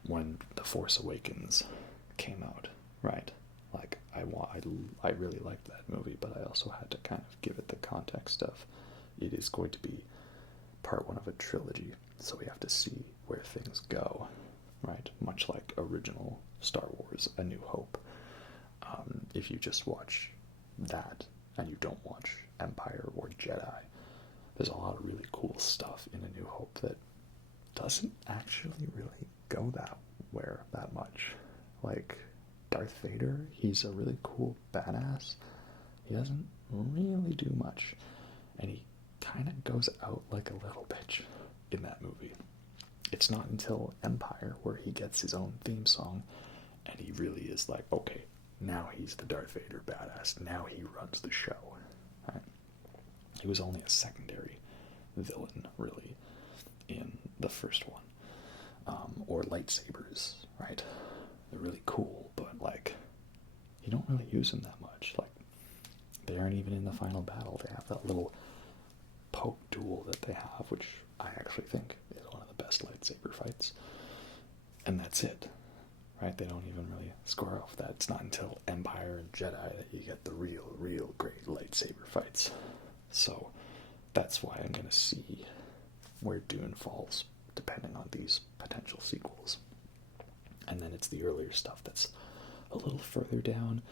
when The Force Awakens came out, right? Like, I really liked that movie, but I also had to kind of give it the context of it is going to be part 1 of a trilogy, so we have to see where things go, right? Much like original Star Wars, A New Hope. If you just watch that and you don't watch Empire or Jedi, there's a lot of really cool stuff in A New Hope that doesn't actually really go that much. Like Darth Vader, he's a really cool badass. He doesn't really do much, and he kind of goes out like a little bitch in that movie. It's not until Empire where he gets his own theme song, and he really is like, okay, now he's the Darth Vader badass. Now he runs the show. Right? He was only a secondary villain, really, in the first one. Or lightsabers, right? They're really cool, but like, you don't really use them that much. Like, they aren't even in the final battle. They have that little poke duel that they have, which I actually think is one of the best lightsaber fights. And that's it, right? They don't even really score off that. It's not until Empire and Jedi that you get the real great lightsaber fights. So that's why I'm going to see where Dune falls, depending on these potential sequels. And then it's the earlier stuff that's a little further down,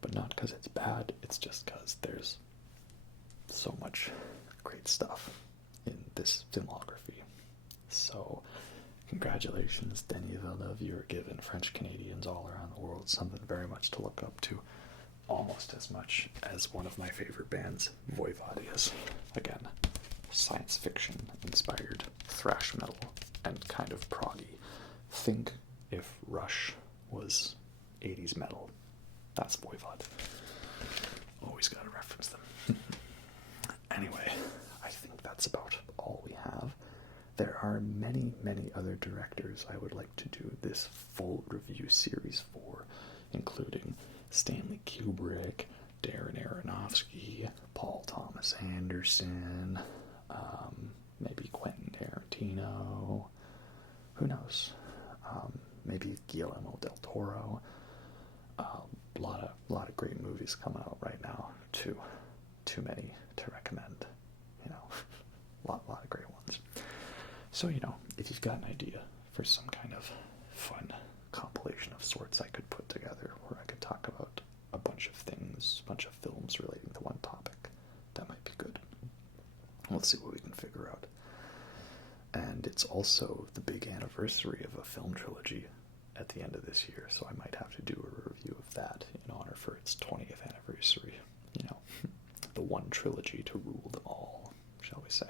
but not because it's bad, it's just because there's so much great stuff in this filmography. So, congratulations, Denis Villeneuve. You are giving French Canadians all around the world something very much to look up to, almost as much as one of my favorite bands, Voivod, is. Again, science fiction inspired thrash metal and kind of proggy. Think if Rush was 80s metal. That's Voivod. Always gotta reference them. Anyway, I think that's about all we have there are many, many other directors I would like to do this full review series for, including Stanley Kubrick, Darren Aronofsky, Paul Thomas Anderson, maybe Quentin Tarantino, who knows, maybe Guillermo del Toro. A lot of great movies coming out right now. Too many to recommend. You know, lot of great ones. So, you know, if you've got an idea for some kind of fun compilation of sorts I could put together, where I could talk about a bunch of things, a bunch of films relating to one topic, that might be good. Let's see what we can figure out. And it's also the big anniversary of a film trilogy at the end of this year, so I might have to do a review of that in honor for its 20th anniversary. You know, the one trilogy to rule them all, shall we say.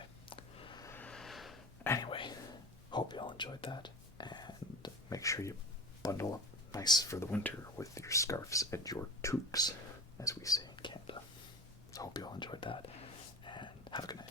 Anyway, hope you all enjoyed that, and make sure you bundle up nice for the winter with your scarves and your toques, as we say in Canada. So hope you all enjoyed that, and have a good night.